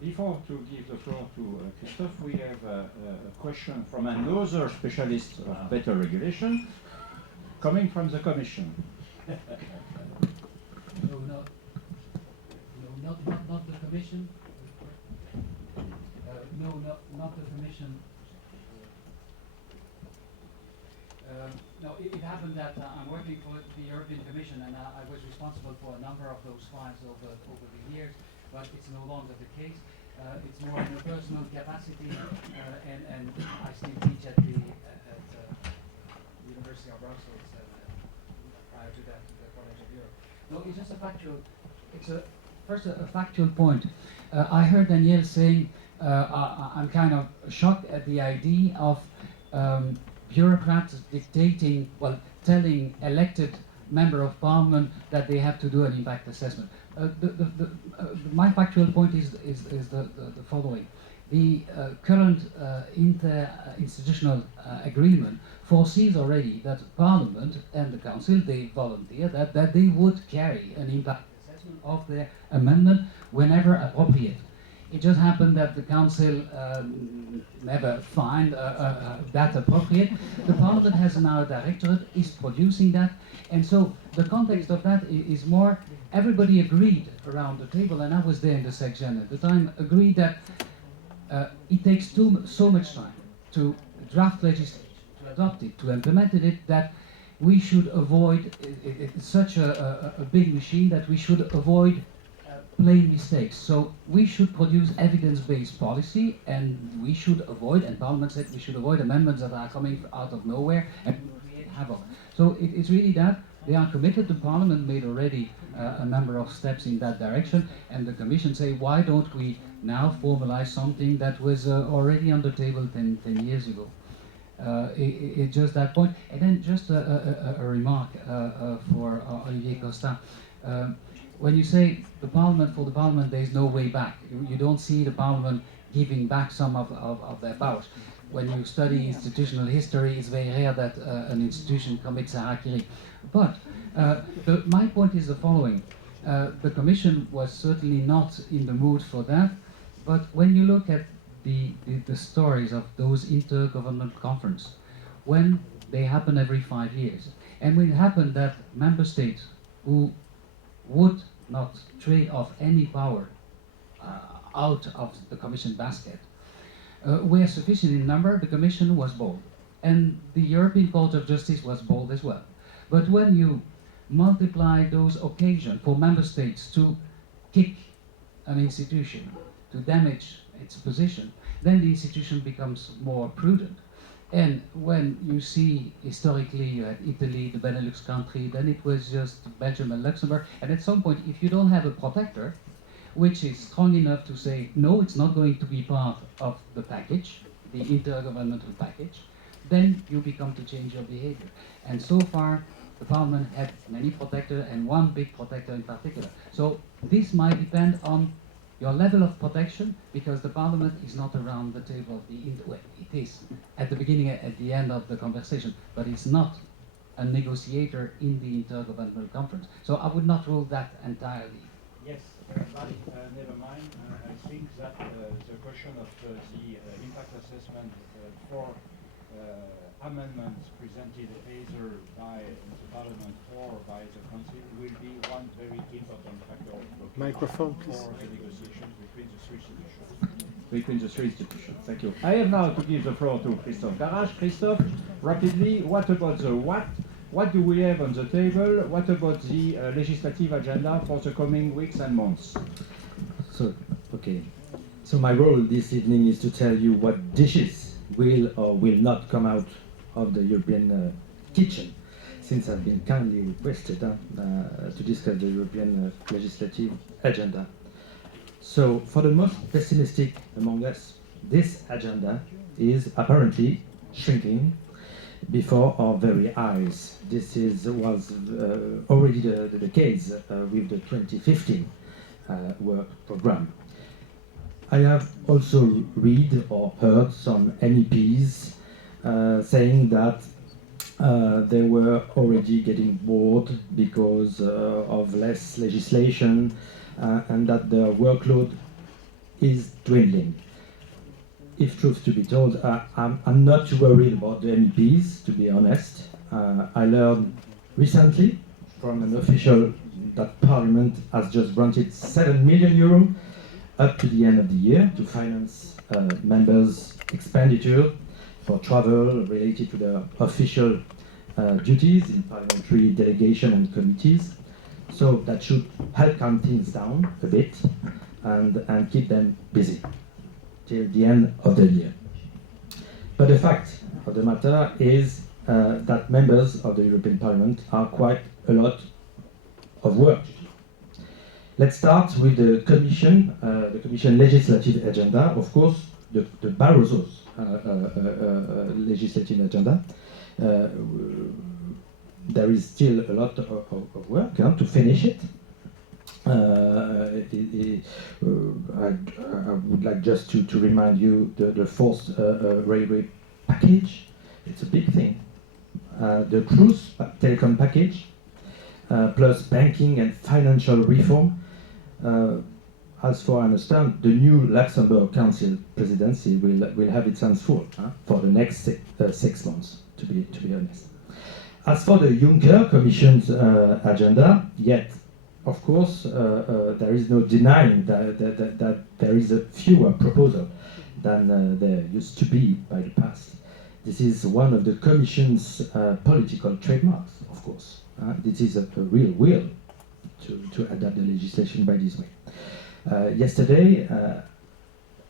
Before to give the floor to Christophe, we have a question from another specialist of better regulation, coming from the Commission. Not the Commission. Not the Commission. No, it happened that I'm working for the European Commission, and I was responsible for a number of those files over the years, but it's no longer the case. It's more in a personal capacity, and I still teach at the University of Brussels, prior to that, the College of Europe. No, it's just a factual. First a factual point. I heard Danielle saying I'm kind of shocked at the idea of bureaucrats dictating, telling elected member of parliament that they have to do an impact assessment. My factual point is the following. The current interinstitutional agreement foresees already that Parliament and the Council, they volunteer that they would carry an impact assessment of their amendment whenever appropriate. It just happened that the Council never find that appropriate. The Parliament has now a directorate, is producing that, and so the context of that is more, everybody agreed around the table, and I was there in the section at the time, agreed that it takes so much time to draft legislation, to adopt it, to implement it, that we should avoid, it's such a big machine that we should avoid plain mistakes. So we should produce evidence-based policy, and we should avoid, and Parliament said we should avoid amendments that are coming out of nowhere and create havoc. So it's really that. They are committed. The Parliament made already a number of steps in that direction, and the Commission say, why don't we now formalize something that was already on the table 10 years ago? It's just that point. And then just a remark for Olivier Costa. When you say for the Parliament, there is no way back. You don't see the Parliament giving back some of their powers. When you study institutional history, it's very rare that an institution commits a harakiri. But my point is the following. The Commission was certainly not in the mood for that, but when you look at the stories of those intergovernmental conferences, when they happen every 5 years, and when it happened that member states who would not trade off any power out of the Commission basket were sufficient in number, the Commission was bold. And the European Court of Justice was bold as well. But when you multiply those occasions for member states to kick an institution, to damage its position, then the institution becomes more prudent. And when you see historically you had Italy, the Benelux country, then it was just Belgium and Luxembourg. And at some point, if you don't have a protector, which is strong enough to say, no, it's not going to be part of the package, the intergovernmental package, then you become to change your behavior. And so far, the Parliament had many protectors and one big protector in particular. So this might depend on your level of protection, because the Parliament is not around the table of well, it is at the beginning, at the end of the conversation, but it's not a negotiator in the Intergovernmental Conference. So I would not rule that entirely. Yes, but never mind. I think that the question of the impact assessment for amendments presented either by the Parliament or by the Council will be one very important factor Microphone, please. for the negotiations between the three institutions. Thank you. I have now to give the floor to Christophe Garage. Christophe, rapidly, what about the what? What do we have on the table? What about the legislative agenda for the coming weeks and months? So, okay. So my role this evening is to tell you what dishes will or will not come out of the European kitchen, since I've been kindly requested to discuss the European legislative agenda. So, for the most pessimistic among us, this agenda is apparently shrinking before our very eyes. This was already the case with the 2015 work program. I have also read or heard some MEPs saying that they were already getting bored because of less legislation and that their workload is dwindling. If truth to be told, I'm not too worried about the MEPs, to be honest. I learned recently from an official that Parliament has just granted 7 million euros up to the end of the year to finance members' expenditure for travel related to their official duties in parliamentary delegation and committees. So that should help calm things down a bit and keep them busy till the end of the year. But the fact of the matter is that members of the European Parliament are quite a lot of work. Let's start with the Commission legislative agenda, of course, the Barroso's legislative agenda. There is still a lot of work to finish it. I would like just to remind you the fourth railway package. It's a big thing. The cruise telecom package, plus banking and financial reform. As far I understand, the new Luxembourg Council presidency will have its hands full for the next 6 months, to be honest. As for the Juncker Commission's agenda, yet, of course, there is no denying that there is a fewer proposal than there used to be by the past. This is one of the Commission's political trademarks, of course. This is a real will to adapt the legislation by this way. Yesterday,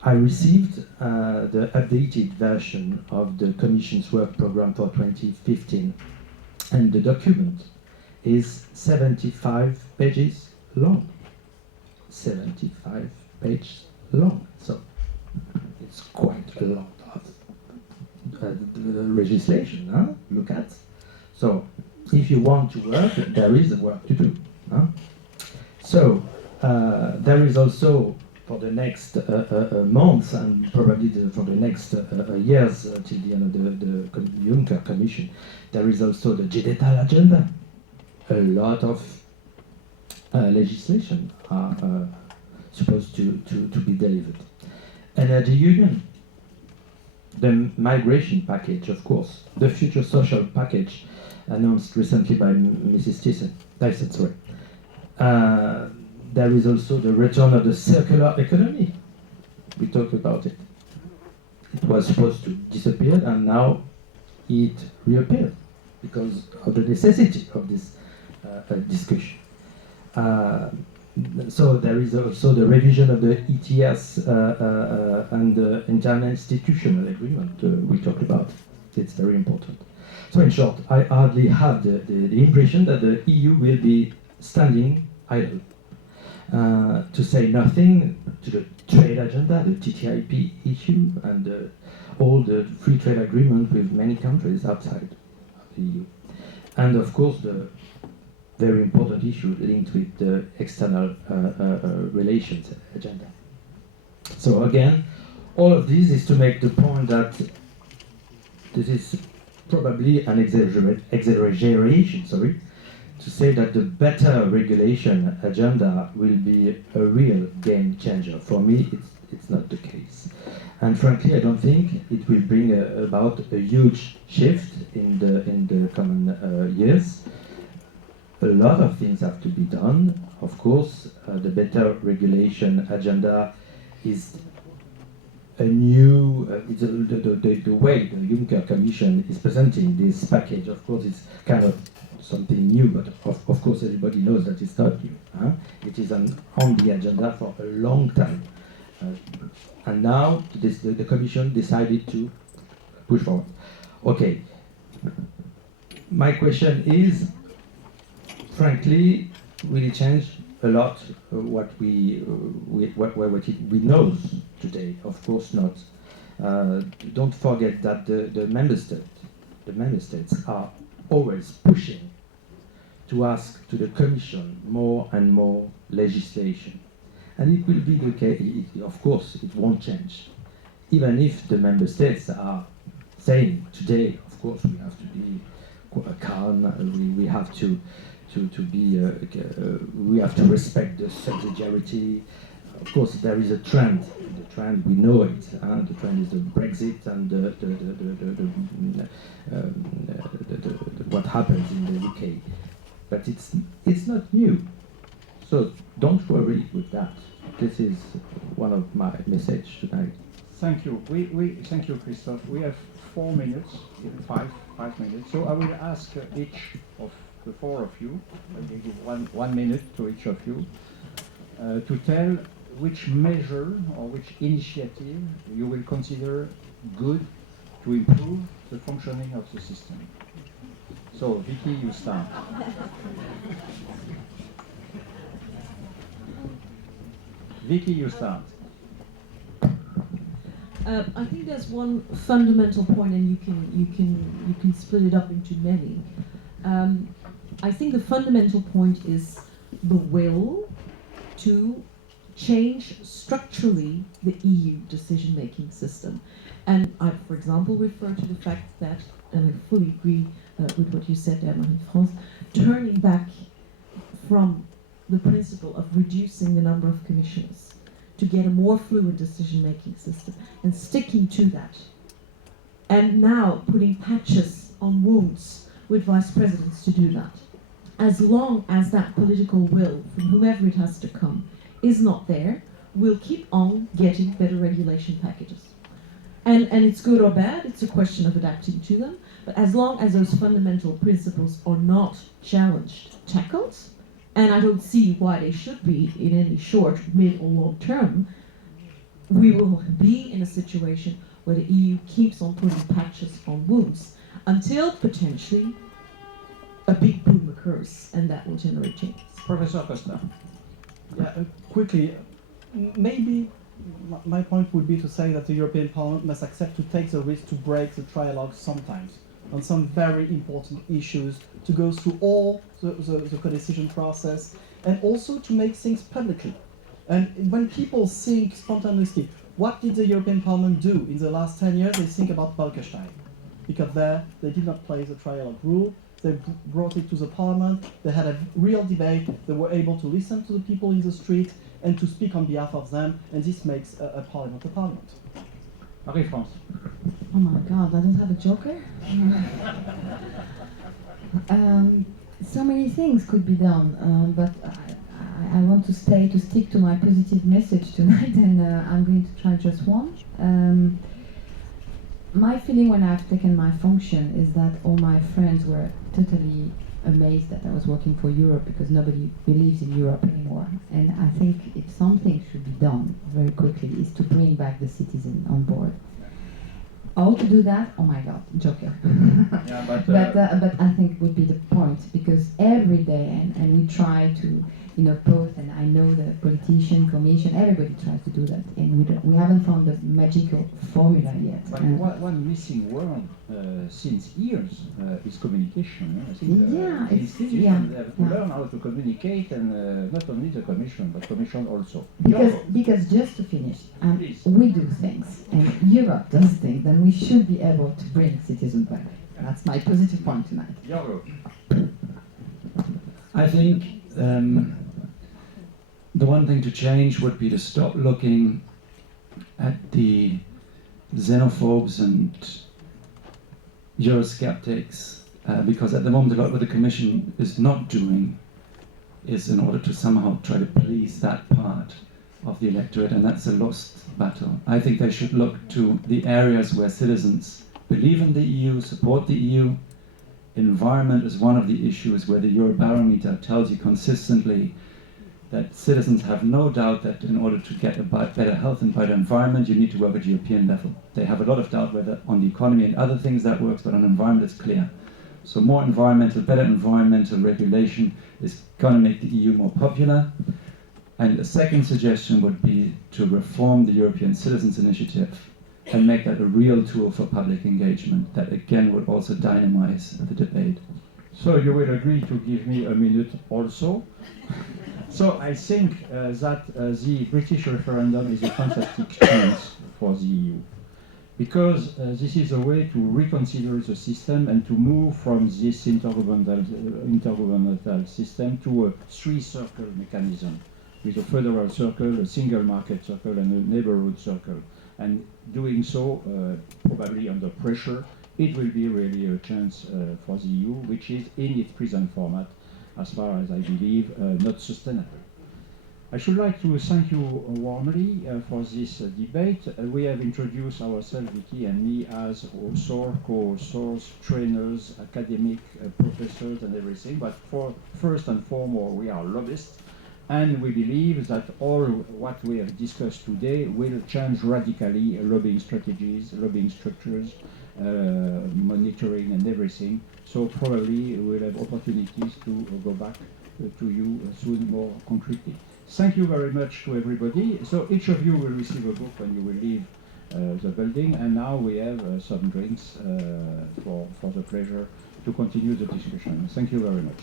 I received the updated version of the Commission's work program for 2015, and the document is 75 pages long. 75 pages long. So it's quite a lot of legislation, huh? Look at. So if you want to work, there is work to do. Huh? So there is also for the next months and probably for the next years till the end of the Juncker Commission, there is also the digital agenda. A lot of legislation are supposed to be delivered. Energy Union, the migration package, of course, the future social package announced recently by Mrs. Tyson. There is also the return of the circular economy. We talked about it. It was supposed to disappear, and now it reappeared because of the necessity of this discussion. So there is also the revision of the ETS and the interinstitutional agreement we talked about. It's very important. So in short, I hardly have the impression that the EU will be standing idle. To say nothing to the trade agenda, the TTIP issue, and all the free trade agreement with many countries outside of the EU. And of course, the very important issue linked with the external relations agenda. So again, all of this is to make the point that this is probably an exaggeration, to say that the better regulation agenda will be a real game changer. For me, it's not the case. And frankly, I don't think it will bring about a huge shift in the coming years. A lot of things have to be done. Of course, the better regulation agenda is a new, the way the Juncker Commission is presenting this package, of course, it's kind of something new, but of course everybody knows that it's not new. Huh? It is on the agenda for a long time. And now the Commission decided to push forward. Okay. My question is, frankly, will it change a lot what we know today? Of course not. Don't forget that the member states are always pushing to ask to the Commission more and more legislation. And it will be the case, of course, it won't change. Even if the member states are saying today, of course, we have to be calm, we have to be, we have to respect the subsidiarity. Of course, there is a trend. The trend, we know it. The trend is the Brexit and what happens in the UK. But it's not new. So don't worry with that. This is one of my message tonight. Thank you. Thank you, Christophe. We have 4 minutes, 5 minutes. So I will ask each of the four of you, I will give 1 minute to each of you, to tell which measure or which initiative you will consider good to improve the functioning of the system. So, Vicky, you start. Vicky, you start. I think there's one fundamental point, and you can split it up into many. I think the fundamental point is the will to change structurally the EU decision-making system. And I, for example, refer to the fact that, and I fully agree with what you said there, Marie-France, turning back from the principle of reducing the number of commissioners to get a more fluid decision-making system and sticking to that. And now putting patches on wounds with vice presidents to do that. As long as that political will, from whoever it has to come, is not there, we'll keep on getting better regulation packages. And it's good or bad, it's a question of adapting to them, but as long as those fundamental principles are not challenged, tackled, and I don't see why they should be in any short, mid, or long term, we will be in a situation where the EU keeps on putting patches on wounds until potentially a big boom occurs, and that will generate changes. Professor Costa. Yeah, quickly, maybe my point would be to say that the European Parliament must accept to take the risk to break the trialogue sometimes on some very important issues, to go through all the co-decision process, and also to make things publicly. And when people think spontaneously, what did the European Parliament do in the last 10 years, they think about Bolkestein. Because there, they did not play the trialogue rule, they brought it to the Parliament, they had a real debate, they were able to listen to the people in the street and to speak on behalf of them, and this makes a Parliament a Parliament. Marie-France. Oh my God, I don't have a joker? So many things could be done, but I want to stick to my positive message tonight, and I'm going to try just one. My feeling when I've taken my function is that all my friends were totally amazed that I was working for Europe, because nobody believes in Europe anymore. And I think if something should be done very quickly is to bring back the citizen on board. How to do that? Oh my God, joker. Yeah, but I think it would be the point, because every day, and we try to, both, and I know the politician, commission, everybody tries to do that, and we haven't found the magical formula yet. But one missing word since years is communication. I think Yeah, the it's- institutions yeah, have to yeah. learn how to communicate, and not only the Commission, but Commission also. Because just to finish, Please. we do things, and Europe does things, and we should be able to bring citizens back. That's my positive point tonight. Yaro. I think the one thing to change would be to stop looking at the xenophobes and Eurosceptics, because at the moment a lot what the Commission is not doing is in order to somehow try to please that part of the electorate, and that's a lost battle. I think they should look to the areas where citizens believe in the EU, support the EU. Environment is one of the issues where the Eurobarometer tells you consistently that citizens have no doubt that in order to get a better health and better environment, you need to work at European level. They have a lot of doubt whether on the economy and other things that works, but on environment it's clear. So more better environmental regulation is going to make the EU more popular. And a second suggestion would be to reform the European Citizens Initiative and make that a real tool for public engagement. That again would also dynamize the debate. So you will agree to give me a minute also. So I think that the British referendum is a fantastic chance for the EU, because this is a way to reconsider the system and to move from this intergovernmental system to a three-circle mechanism, with a federal circle, a single market circle, and a neighborhood circle. And doing so, probably under pressure, it will be really a chance for the EU, which is in its present format, as far as I believe, not sustainable. I should like to thank you warmly for this debate. We have introduced ourselves, Vicky and me, as also co-authors, trainers, academic professors and everything, but first and foremost, we are lobbyists. And we believe that all what we have discussed today will change radically lobbying strategies, lobbying structures, monitoring and everything. So probably we'll have opportunities to go back to you soon more concretely. Thank you very much to everybody. So each of you will receive a book when you will leave the building. And now we have some drinks for the pleasure to continue the discussion. Thank you very much.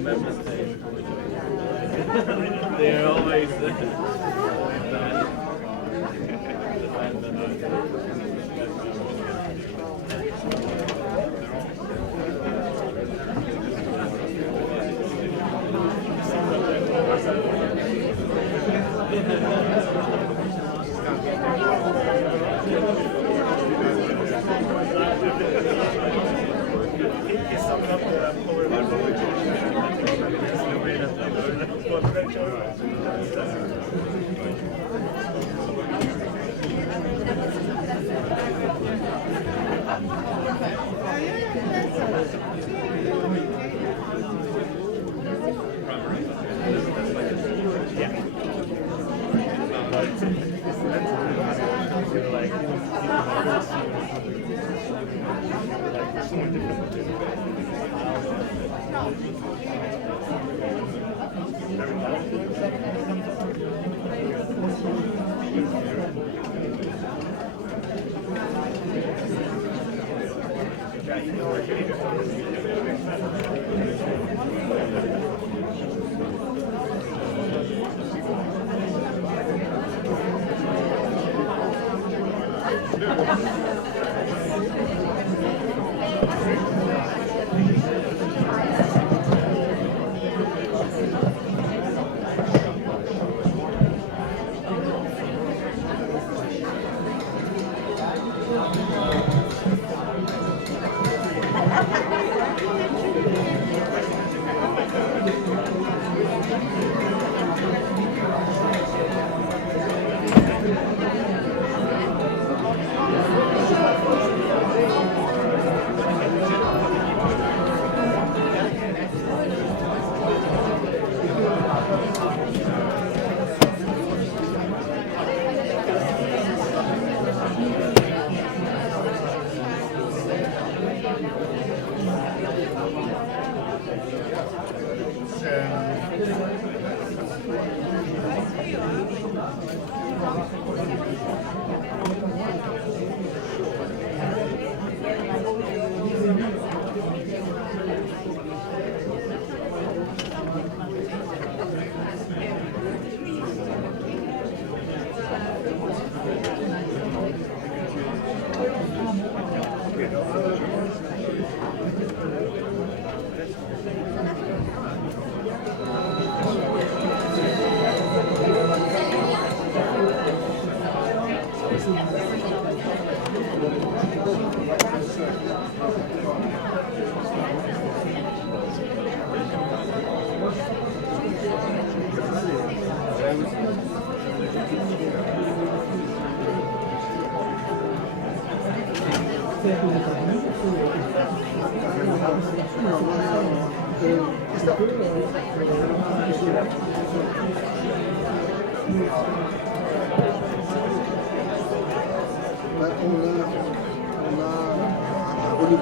member states. They're always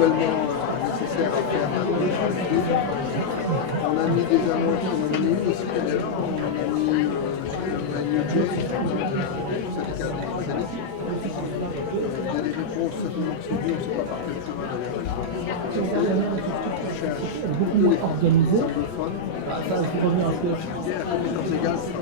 nécessaire à faire on a mis des annonces, on a mis aussi d'ailleurs, on a mis un new change, syndicat des Italie. Il y a des réponses certainement qui sont venues, on ne sait pas par quel chemin d'ailleurs. On cherche beaucoup organisé. anglophones. Ça, je reviens un peu. La compétence légale, ça